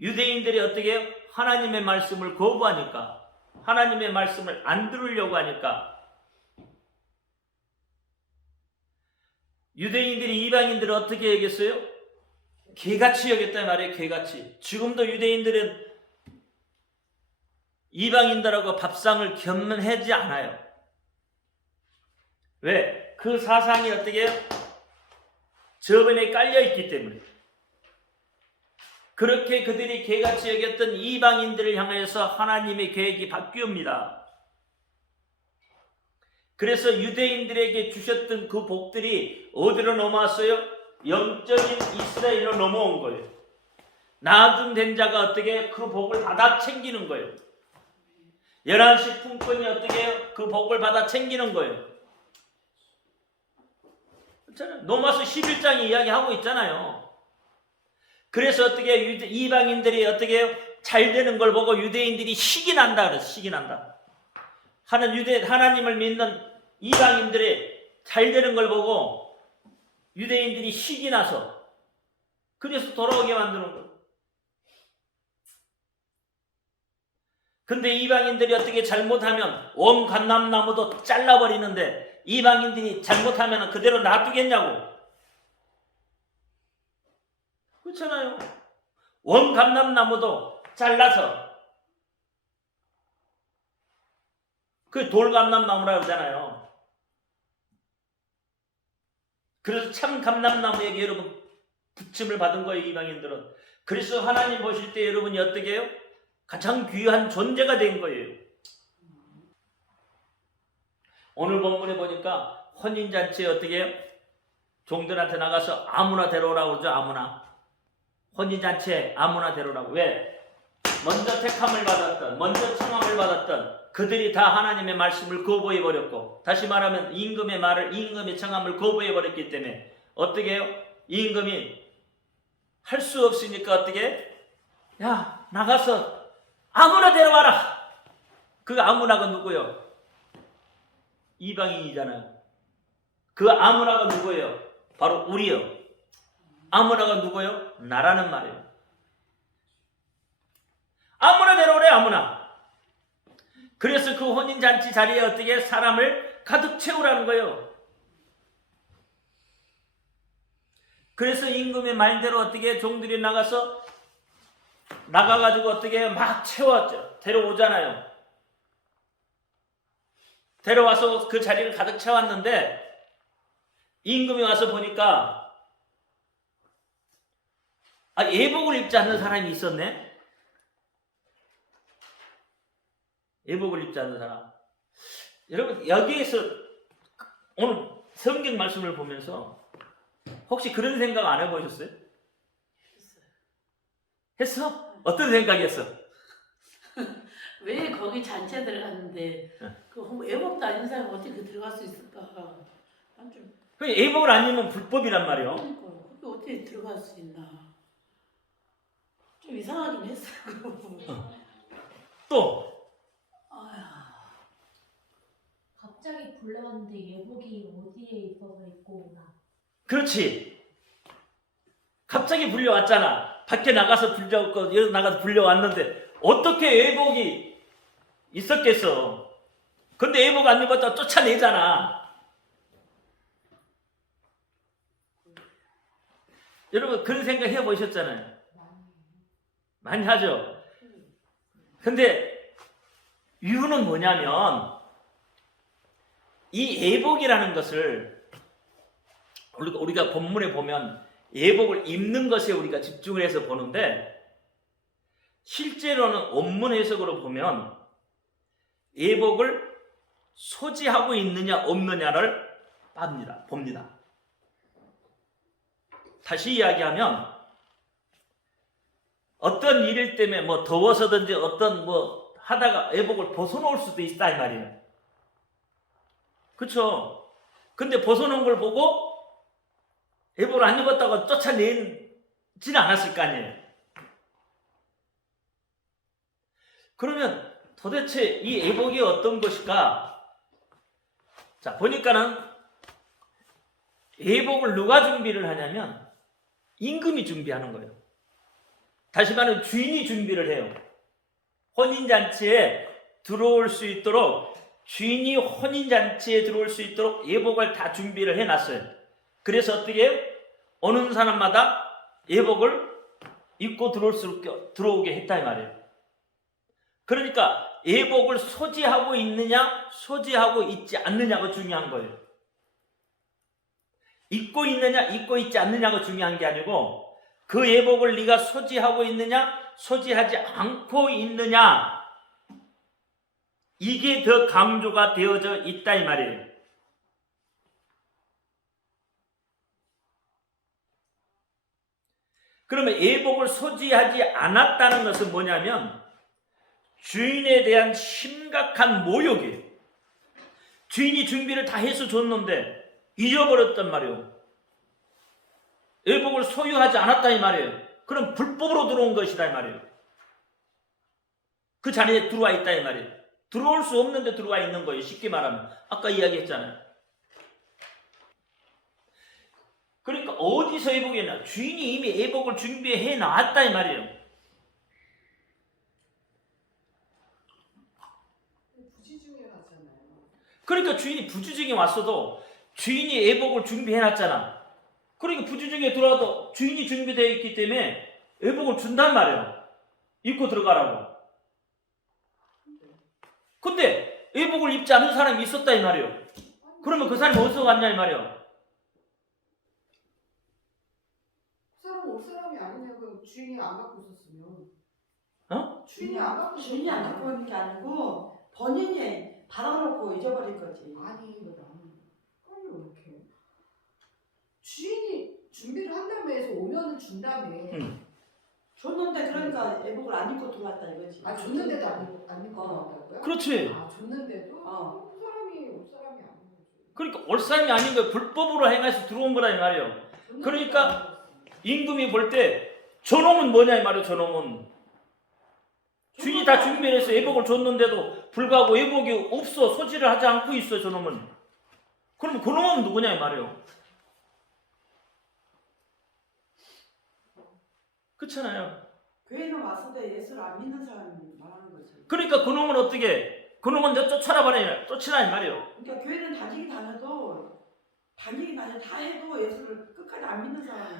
유대인들이 어떻게 해요? 하나님의 말씀을 거부하니까, 하나님의 말씀을 안 들으려고 하니까 유대인들이 이방인들을 어떻게 얘기했어요? 개같이 여겼단 말이에요. 개같이. 지금도 유대인들은 이방인들하고 밥상을 겸하지 않아요. 왜? 그 사상이 어떻게 해요? 저변에 깔려있기 때문에. 그렇게 그들이 개같이 여겼던 이방인들을 향해서 하나님의 계획이 바뀌옵니다. 그래서 유대인들에게 주셨던 그 복들이 어디로 넘어왔어요? 영적인 이스라엘로 넘어온 거예요. 나중된 자가 어떻게 그 복을 받아 챙기는 거예요. 11시 품꾼이 어떻게 해요? 그 복을 받아 챙기는 거예요. 그렇잖아요. 로마서 11장이 이야기하고 있잖아요. 그래서 어떻게 이방인들이 어떻게 해요? 잘 되는 걸 보고 유대인들이 식이 난다 그래서 식이 난다. 하나님을 믿는 이방인들이 잘 되는 걸 보고 유대인들이 식이 나서 그래서 돌아오게 만드는 거예요. 근데 이방인들이 어떻게 잘못하면 온 감람나무도 잘라버리는데 이방인들이 잘못하면 그대로 놔두겠냐고. 그렇잖아요. 원 감람나무도 잘라서 그 돌감람나무라고 그러잖아요. 그래서 참 감람나무에게 여러분 부침을 받은 거예요. 이방인들은. 그래서 하나님 보실 때 여러분이 어떻게 해요? 가장 귀한 존재가 된 거예요. 오늘 본문에 보니까 혼인잔치에 어떻게 해요? 종들한테 나가서 아무나 데려오라고 그러죠. 아무나. 혼인잔치에 아무나 데려오라고. 왜? 먼저 택함을 받았던, 먼저 청함을 받았던 그들이 다 하나님의 말씀을 거부해 버렸고, 다시 말하면 임금의 청함을 거부해 버렸기 때문에 어떻게 해요? 임금이 할 수 없으니까 어떻게 해? 야, 나가서 아무나 데려와라. 그 아무나가 누구예요? 이방인이잖아요. 그 아무나가 누구예요? 바로 우리요. 아무나가 누구예요? 나라는 말이에요. 아무나 데려오래, 아무나. 그래서 그 혼인잔치 자리에 어떻게 사람을 가득 채우라는 거예요. 그래서 임금의 말대로 어떻게 종들이 나가가지고 어떻게 막 채웠죠. 데려오잖아요. 데려와서 그 자리를 가득 채웠는데 임금이 와서 보니까 예복을 입지 않는 사람이 있었네. 예복을 입지 않는 사람. 여러분, 여기에서 오늘 성경 말씀을 보면서 혹시 그런 생각 안 해보셨어요? 했어? 어떤 생각이었어? 왜 거기 잔치에 들어갔는데 그 애복도 아닌 사람 어떻게 들어갈 수 있을까? 난 좀 예복을 안 입으면 불법이란 말이에요. 그러니까 거기 어떻게 들어갈 수 있나? 좀 이상하긴 했어요. 또 아야, 갑자기 불러왔는데 예복이 어디에 있어서 입고 오나? 그렇지. 갑자기 불려왔잖아. 밖에 나가서 불려왔는데 어떻게 예복이 있었겠어. 근데 예복 안 입었다 쫓아내잖아. 여러분 그런 생각 해보셨잖아요. 많이 하죠. 근데 이유는 뭐냐면 이 예복이라는 것을 우리가 본문에 보면 예복을 입는 것에 우리가 집중을 해서 보는데 실제로는 원문 해석으로 보면 예복을 소지하고 있느냐 없느냐를 봅니다. 다시 이야기하면 어떤 일 때문에 뭐 더워서든지 어떤 뭐 하다가 예복을 벗어놓을 수도 있다 이 말이에요. 그렇죠? 근데 벗어놓은 걸 보고 예복을 안 입었다고 쫓아내지는 않았을 거 아니에요. 그러면 도대체 이 예복이 어떤 것일까? 자, 보니까는 예복을 누가 준비를 하냐면 임금이 준비하는 거예요. 다시 말하면 주인이 준비를 해요. 혼인잔치에 들어올 수 있도록 주인이 혼인잔치에 들어올 수 있도록 예복을 다 준비를 해놨어요. 그래서 어떻게 해요? 오는 사람마다 예복을 입고 들어오게 했다 이 말이에요. 그러니까 예복을 소지하고 있느냐 소지하고 있지 않느냐가 중요한 거예요. 입고 있느냐 입고 있지 않느냐가 중요한 게 아니고 그 예복을 네가 소지하고 있느냐 소지하지 않고 있느냐 이게 더 강조가 되어져 있다 이 말이에요. 그러면 예복을 소지하지 않았다는 것은 뭐냐면 주인에 대한 심각한 모욕이에요. 주인이 준비를 다 해서 줬는데 잊어버렸단 말이에요. 예복을 소유하지 않았다 이 말이에요. 그럼 불법으로 들어온 것이다 이 말이에요. 그 자리에 들어와 있다 이 말이에요. 들어올 수 없는데 들어와 있는 거예요. 쉽게 말하면 아까 이야기했잖아요. 그러니까 어디서 예복이 있나? 주인이 이미 예복을 준비해 놨다 이 말이에요. 부지중에 갔잖아요. 그러니까 주인이 부주중에 왔어도 주인이 예복을 준비해 놨잖아. 그러니까 부주중에 들어와도 주인이 준비되어 있기 때문에 예복을 준단 말이에요. 입고 들어가라고. 근데 예복을 입지 않은 사람이 있었다 이 말이에요. 그러면 그 사람이 어디서 왔냐 이 말이에요. 그 사람 올 사람이 아니냐고 주인이 안 갖고 있었으면. 주인이 안 갖고 있는 게 아니고 본인이 받아놓고 잊어버린 거지. 아니 너 나는 아니 왜 이렇게 주인이 준비를 한다며 해서 오면은 준다며. 줬는데 그러니까 애복을 안 입고 들어왔다 이거지. 아 줬는데도 안 입고 나왔다고요? 그렇지. 아 줬는데도? 어. 그 사람이 올 사람이 아닌 거지. 그러니까 올 사람이 아닌 거예요. 불법으로 행해서 들어온 거라 이 말이에요. 그러니까 임금이 볼 때 저놈은 뭐냐 이 말이에요. 저놈은 주인이 다 준비해서 예복을 줬는데도 불구하고 예복이 없어. 소지를 하지 않고 있어. 저놈은. 그럼 그놈은 누구냐 이 말이에요. 그렇잖아요. 교회는 왔을 때 예수를 안 믿는 사람이 말하는 거지. 그러니까 그놈은 어떻게 해? 그놈은 내 쫓아라 이 말이에요. 그러니까 교회는 다니긴 다녀도 다 해도 예수를 끝까지 안 믿는 사람이.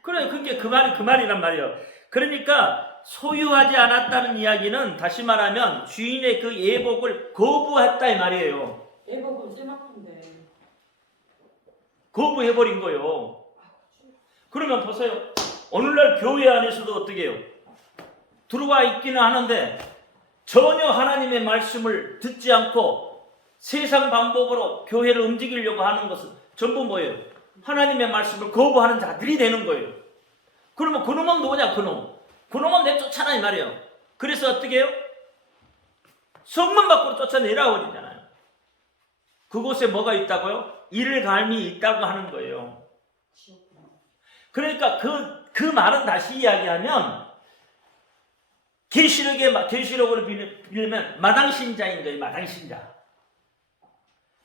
그래, 그게 그 말이란 말이에요. 그러니까 소유하지 않았다는 이야기는 다시 말하면 주인의 그 예복을 거부했다 이 말이에요. 애복은 쎄막픈데. 거부해버린 거예요. 그러면 보세요. 오늘날 교회 안에서도 어떻게 해요? 들어와 있기는 하는데 전혀 하나님의 말씀을 듣지 않고 세상 방법으로 교회를 움직이려고 하는 것은 전부 뭐예요? 하나님의 말씀을 거부하는 자들이 되는 거예요. 그러면 그놈은 누구냐? 그놈은 내쫓아라 이 말이에요. 그래서 어떻게 해요? 성문 밖으로 쫓아내라 그러잖아요. 그곳에 뭐가 있다고요? 일감이 있다고 하는 거예요. 그러니까 그 말은 다시 이야기하면 계시록으로 빌리면 마당신자인 거예요. 마당신자.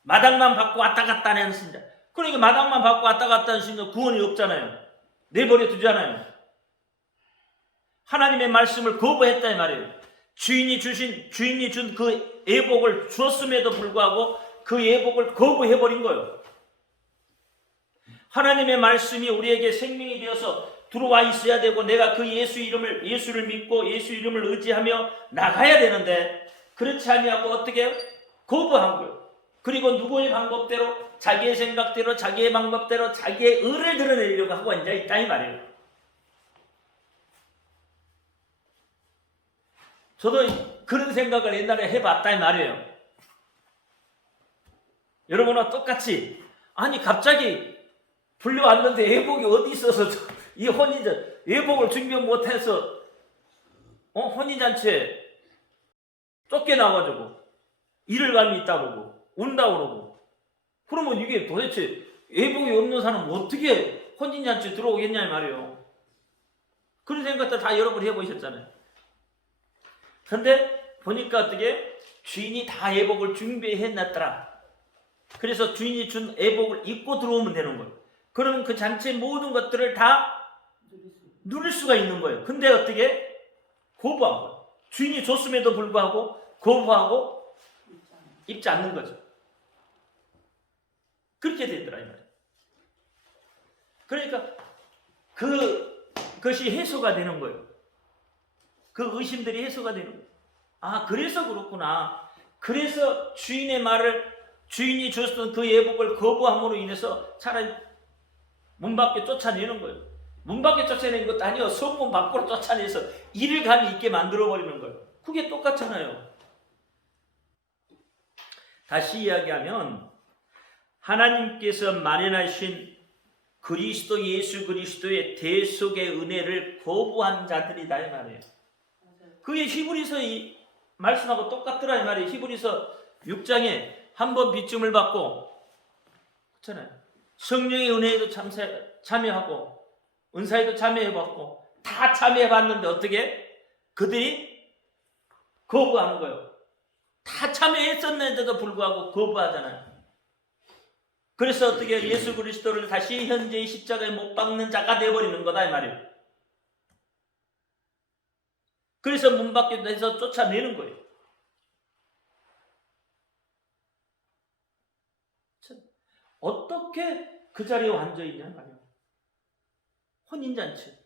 마당만 받고 왔다 갔다 하는 신자. 그러니까 마당만 받고 왔다 갔다 하는 신자 구원이 없잖아요. 내버려 두잖아요. 하나님의 말씀을 거부했다 이 말이에요. 주인이 준 그 예복을 주었음에도 불구하고 그 예복을 거부해버린 거예요. 하나님의 말씀이 우리에게 생명이 되어서 들어와 있어야 되고 내가 그 예수를 믿고 예수 이름을 의지하며 나가야 되는데 그렇지 아니하고 어떻게 해요? 거부한 거예요. 그리고 누구의 방법대로 자기의 생각대로 자기의 방법대로 자기의 의를 드러내려고 하고 앉아 있다 이 말이에요. 저도 그런 생각을 옛날에 해봤다 이 말이에요. 여러분과 똑같이 아니 갑자기 불려왔는데 예복이 어디 있어서 이 혼인잔 예복을 준비 못해서 혼인잔치에 쫓겨나가지고 일을 감이 있다 그러고 운다 그러고 그러면 이게 도대체 예복이 없는 사람은 어떻게 혼인잔치에 들어오겠냐 이 말이에요. 그런 생각도 다 여러분 해보셨잖아요. 근데 보니까 어떻게 주인이 다 예복을 준비해놨더라. 그래서 주인이 준 예복을 입고 들어오면 되는 거예요. 그러면 그 잔치의 모든 것들을 다 누릴 수가 있는 거예요. 근데 어떻게? 거부한 거예요. 주인이 줬음에도 불구하고 거부하고 입지 않는 거죠. 그렇게 되더라 이 말이에요. 그러니까 그것이 해소가 되는 거예요. 그 의심들이 해소가 되는 거예요. 아 그래서 그렇구나. 그래서 주인이 줬던 그 예복을 거부함으로 인해서 차라리 문 밖에 쫓아내는 거예요. 문 밖에 쫓아내는 것도 아니요. 성문 밖으로 쫓아내서 일감이 있게 만들어버리는 거예요. 그게 똑같잖아요. 다시 이야기하면 하나님께서 마련하신 예수 그리스도의 대속의 은혜를 거부한 자들이다 이 말이에요. 그게 히브리서 이 말씀하고 똑같더라 이 말이에요. 히브리서 6장에 한 번 빚짐을 받고 그렇잖아요. 성령의 은혜에도 참여하고 은사에도 참여해봤고 다 참여해봤는데 어떻게? 그들이 거부하는 거예요. 다 참여했었는데도 불구하고 거부하잖아요. 그래서 어떻게 예수 그리스도를 다시 현재의 십자가에 못 박는 자가 되어버리는 거다 이 말이에요. 그래서 문 밖에 내서 쫓아내는 거예요. 어떻게 그 자리에 앉아있냐 말이에요. 혼인잔치.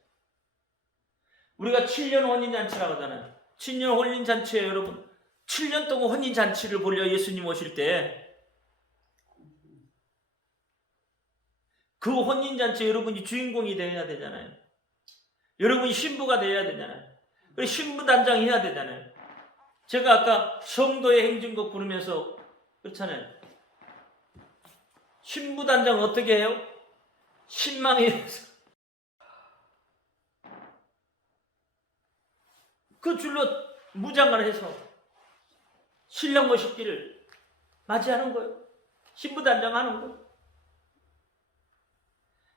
우리가 7년 혼인잔치라고 하잖아요. 7년 혼인잔치에 여러분 7년 동안 혼인잔치를 보려 예수님 오실 때 그 혼인잔치에 여러분이 주인공이 되어야 되잖아요. 여러분이 신부가 되어야 되잖아요. 그리고 신부단장 해야 되잖아요. 제가 아까 성도의 행진곡 부르면서 그렇잖아요. 신부단장 어떻게 해요? 신망해서 그 줄로 무장을 해서 신랑 모시기를 맞이하는 거예요. 신부단장하는 거예요.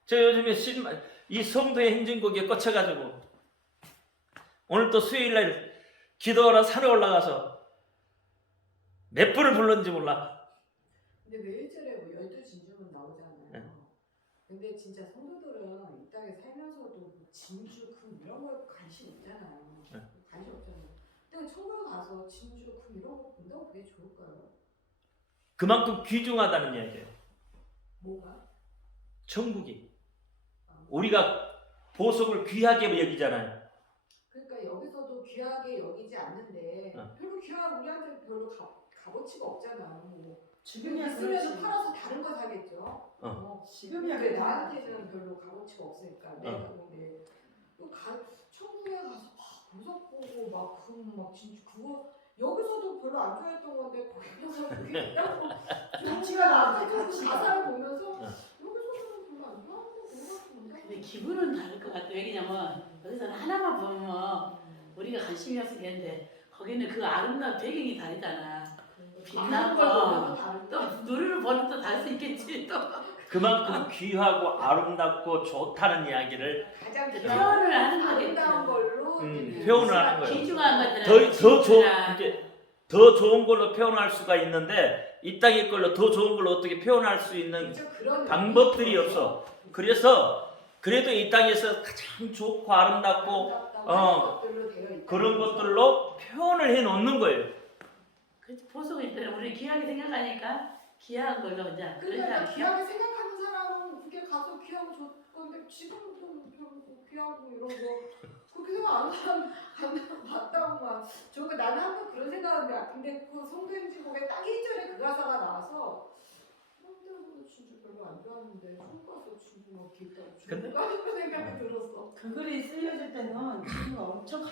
제가 요즘에 이 성도의 행진곡에 꽂혀가지고 오늘 또 수요일날 기도하러 산에 올라가서 몇 분을 불렀는지 몰라. 근데 매일절에 뭐 열두 진주문 나오잖아요. 네. 근데 진짜 성도들은 이 땅에 살면서도 뭐 진주, 금 이런 거 관심 없잖아요. 네. 관심 없잖아요. 근데 천국에 가서 진주, 금 이런 거 본다고 그게 좋을까요? 그만큼 귀중하다는 이야기예요. 뭐가? 천국이. 우리가 보석을 귀하게 여기잖아요. 그러니까 여기서도 귀하게 여기지 않는데 별로 귀한 우리한테 별로 값어치가 없잖아요. 뭐 지금이야 있으면 그렇지. 팔아서 다른 거 사겠죠. 지금이야 근데 그렇지. 나한테는 별로 값어치가 없으니까 내가 근데 천국에 가서 막 보석 보고 막 진짜 그거 여기서도 별로 안 좋아했던 건데 거기 가서 그게 가치가 나한테 그 가치가. 가사를 보면서 여기서는 별로 안 좋아하는 거 근데 기분은 다를 것 같아요. 왜냐면 여기서는 하나만 보면 우리가 관심이 없었겠는데 거기는 그 아름다운 배경이 다르잖아. 빛나고 또 노래를 보면 또 다를 수 있겠지. 또 그만큼 귀하고 아름답고 좋다는 이야기를 가장 표현을 하는 아름다운 거겠죠. 걸로 표현을 하는 거예요. 귀중한 것들은 더 좋은 걸로 표현할 수가 있는데 이 땅의 걸로 더 좋은 걸로 어떻게 표현할 수 있는 방법들이 없어. 그래서 그래도 이 땅에서 가장 좋고 아름답고 그런 것들로 표현을 해 놓는 거예요. 그 보석이 있잖아. 우리 귀하게 생각하니까 귀한 걸로 이제 그러니까 귀하게 생각하는 사람은 그게 가서 귀하고 좋은 건데 지금은 좀 귀하고 이런 거 그렇게 생각 안 하는 사람 봤다고만 저거 나는 한번 그런 생각인데 근데 그 성도행진곡에 딱 1절에 그 가사가 나와서 성도행진곡 진짜 별로 안 좋아하는데 처음 가서 진짜 막 기다려 죽을까 생각이 들었어. 그 글이 쓰여질 때는 지금 엄청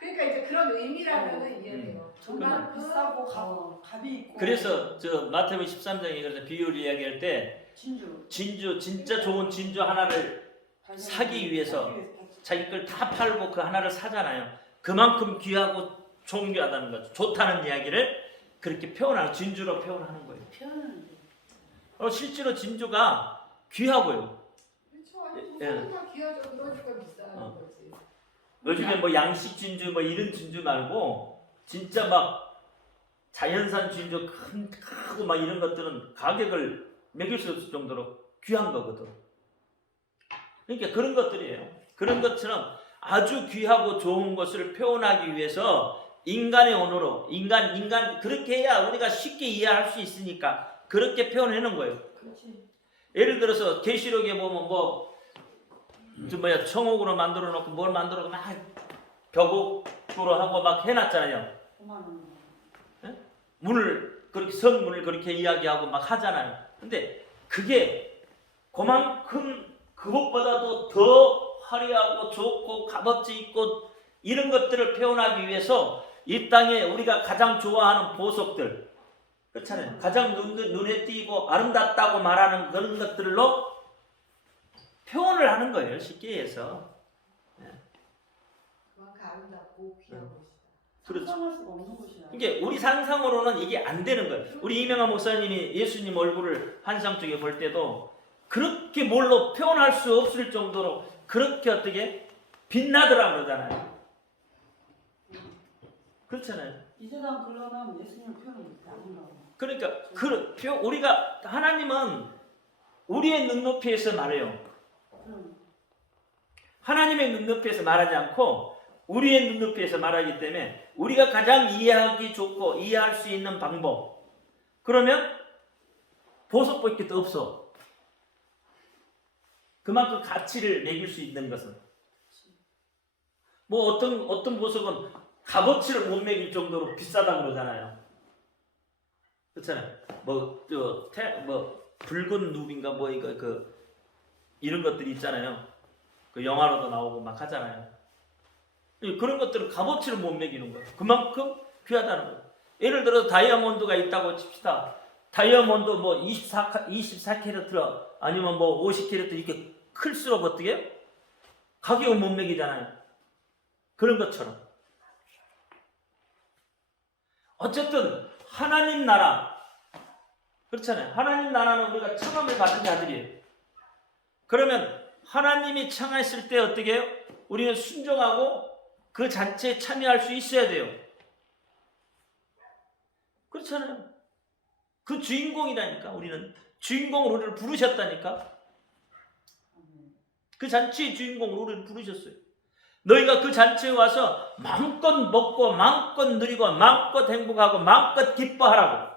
그러니까 이제 그런 의미라면은 이해돼요. 정말 비싸고 값이 있고. 그래서 저 마태복음 13장에 그래서 비유를 이야기할 때 진주 진짜 좋은 진주 하나를 사기 위해서 자기 걸 다 팔고 그 하나를 사잖아요. 그만큼 귀하고 존귀하다는 거죠. 좋다는 이야기를 그렇게 표현하는 진주로 표현하는 거예요. 표현은 실제로 진주가 귀하고요. 그렇죠. 아니 다 귀하죠. 그러니까 비싼 거지. 요즘에 뭐 양식 진주 뭐 이런 진주 말고 진짜 막 자연산 진주 크고 막 이런 것들은 가격을 매길 수 없을 정도로 귀한 거거든. 그러니까 그런 것들이에요. 그런 것처럼 아주 귀하고 좋은 것을 표현하기 위해서 인간의 언어로 인간 그렇게 해야 우리가 쉽게 이해할 수 있으니까 그렇게 표현해 놓은 거예요. 그렇지. 예를 들어서 계시록에 보면 청옥으로 만들어 놓고 뭘 만들어 놓고 막 벽옥으로 하고 막 해놨잖아요. 문을 그렇게 성문을 그렇게 이야기하고 막 하잖아요. 근데 그게 그만큼 그것보다도 더 화려하고 좋고 값어치 있고 이런 것들을 표현하기 위해서 이 땅에 우리가 가장 좋아하는 보석들 그렇잖아요. 가장 눈에 띄고 아름답다고 말하는 그런 것들로 표현을 하는 거예요. 쉽게 해서. 그만큼 아름답고 귀한 곳이다. 그렇죠. 상상할 수가 없는 곳이야. 이게 우리 상상으로는 이게 안 되는 거예요. 우리 이명환 목사님이 예수님 얼굴을 환상 쪽에 볼 때도 그렇게 뭘로 표현할 수 없을 정도로 그렇게 어떻게 빛나더라 그러잖아요. 그렇잖아요. 이 세상 그러면 예수님을 표현을 못해 아무나. 그러니까 우리가 하나님은 우리의 눈높이에서 말해요. 하나님의 눈높이에서 말하지 않고 우리의 눈높이에서 말하기 때문에 우리가 가장 이해하기 좋고 이해할 수 있는 방법 그러면 보석볼 게 더 없어. 그만큼 가치를 매길 수 있는 것은 뭐 어떤 보석은 값어치를 못 매길 정도로 비싸다고 그러잖아요. 그렇잖아요. 뭐 붉은 누비인가 뭐 이거 이런 것들이 있잖아요. 그 영화로도 나오고 막 하잖아요. 그런 것들은 값어치를 못 매기는 거예요. 그만큼 귀하다는 거예요. 예를 들어 다이아몬드가 있다고 칩시다. 다이아몬드 뭐 24캐럿 아니면 뭐 50캐럿 이렇게 클수록 어떻게 가격을 못 매기잖아요. 그런 것처럼 어쨌든 하나님 나라, 그렇잖아요. 하나님 나라는 우리가 청함을 받은 자들이에요. 그러면 하나님이 청했을 때 어떻게 해요? 우리는 순종하고 그 잔치에 참여할 수 있어야 돼요. 그렇잖아요. 그 주인공이라니까. 우리는 주인공으로 우리를 부르셨다니까. 그 잔치의 주인공으로 우리를 부르셨어요. 너희가 그 잔치에 와서 마음껏 먹고 마음껏 누리고 마음껏 행복하고 마음껏 기뻐하라고.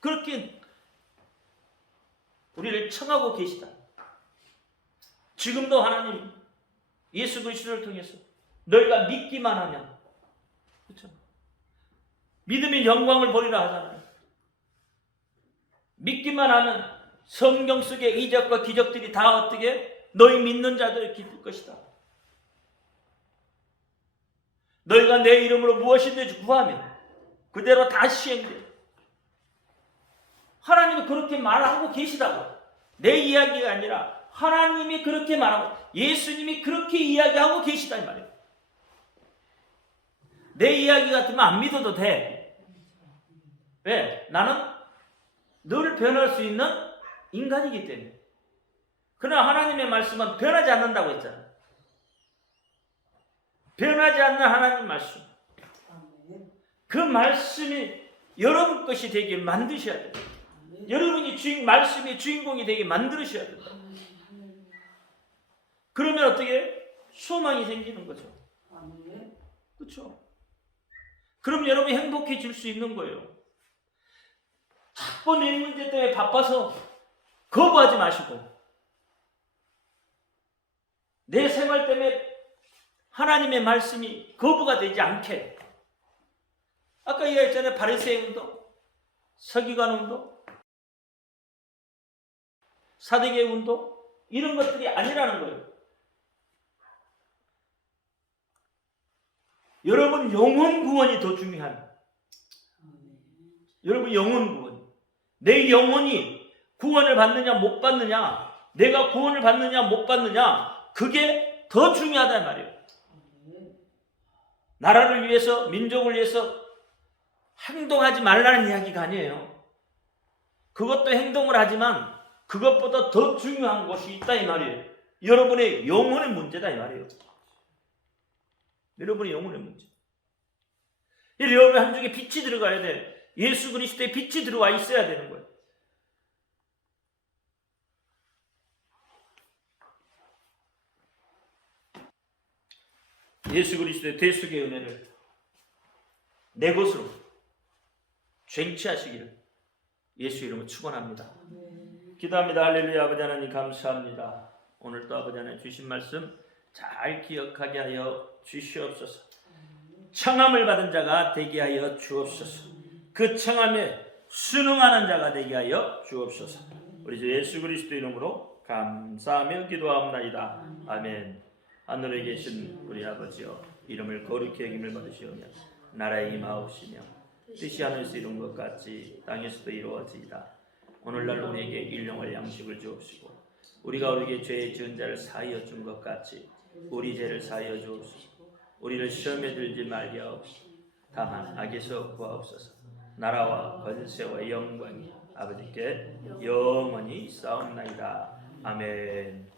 그렇게 우리를 청하고 계시다. 지금도 하나님 예수 그리스도를 통해서 너희가 믿기만 하면, 그렇죠? 믿음이 영광을 보리라 하잖아요. 믿기만 하면 성경 속의 이적과 기적들이 다 어떻게 너희 믿는 자들을 기쁠 것이다. 너희가 내 이름으로 무엇이든지 구하면 그대로 다 시행돼. 하나님이 그렇게 말하고 계시다고. 내 이야기가 아니라 하나님이 그렇게 말하고 예수님이 그렇게 이야기하고 계시다 이 말이에요. 내 이야기 같으면 안 믿어도 돼. 왜? 나는 늘 변할 수 있는 인간이기 때문에. 그러나 하나님의 말씀은 변하지 않는다고 했잖아요. 변하지 않는 하나님 말씀. 그 말씀이 여러분 것이 되게 만드셔야 돼요. 여러분이 말씀이 주인공이 되게 만드셔야 돼요. 그러면 어떻게 소망이 생기는 거죠. 그렇죠. 그럼 여러분이 행복해질 수 있는 거예요. 자꾸 내 문제 때문에 바빠서 거부하지 마시고, 내 생활 때문에 하나님의 말씀이 거부가 되지 않게. 아까 이야기했잖아요. 바리새인 운동, 서기관 운동, 사대계 운동, 이런 것들이 아니라는 거예요. 여러분 영혼 구원이 더 중요한. 여러분 영혼 구원. 내 영혼이 구원을 받느냐 못 받느냐, 내가 구원을 받느냐 못 받느냐, 그게 더 중요하단 말이에요. 나라를 위해서, 민족을 위해서 행동하지 말라는 이야기가 아니에요. 그것도 행동을 하지만 그것보다 더 중요한 것이 있다 이 말이에요. 여러분의 영혼의 문제다 이 말이에요. 여러분의 영혼의 문제. 여러분의 한쪽에 빛이 들어가야 돼. 예수 그리스도의 빛이 들어와 있어야 되는 거예요. 예수 그리스도의 대속의 은혜를 내 것으로 쟁취하시기를 예수 이름으로 축원합니다. 기도합니다. 할렐루야. 아버지 하나님 감사합니다. 오늘도 아버지 하나님 주신 말씀 잘 기억하게 하여 주시옵소서. 청함을 받은 자가 되게 하여 주옵소서. 그 청함에 순응하는 자가 되게 하여 주옵소서. 우리 주 예수 그리스도 이름으로 감사하며 기도하옵나이다. 아멘. 하늘에 계신 우리 아버지여, 이름을 거룩히 여김을 받으시오며 나라에 임하옵시며 뜻이 하늘에서 이룬 것 같이 땅에서도 이루어지이다. 오늘날 우리에게 일용할 양식을 주옵시고 우리가 우리에게 죄 지은 자를 사하여 준 것 같이 우리 죄를 사하여 주옵시고 우리를 시험에 들지 말게 하옵시고 다만 악에서 구하옵소서. 나라와 권세와 영광이 아버지께 영원히 있사옵나이다. 아멘.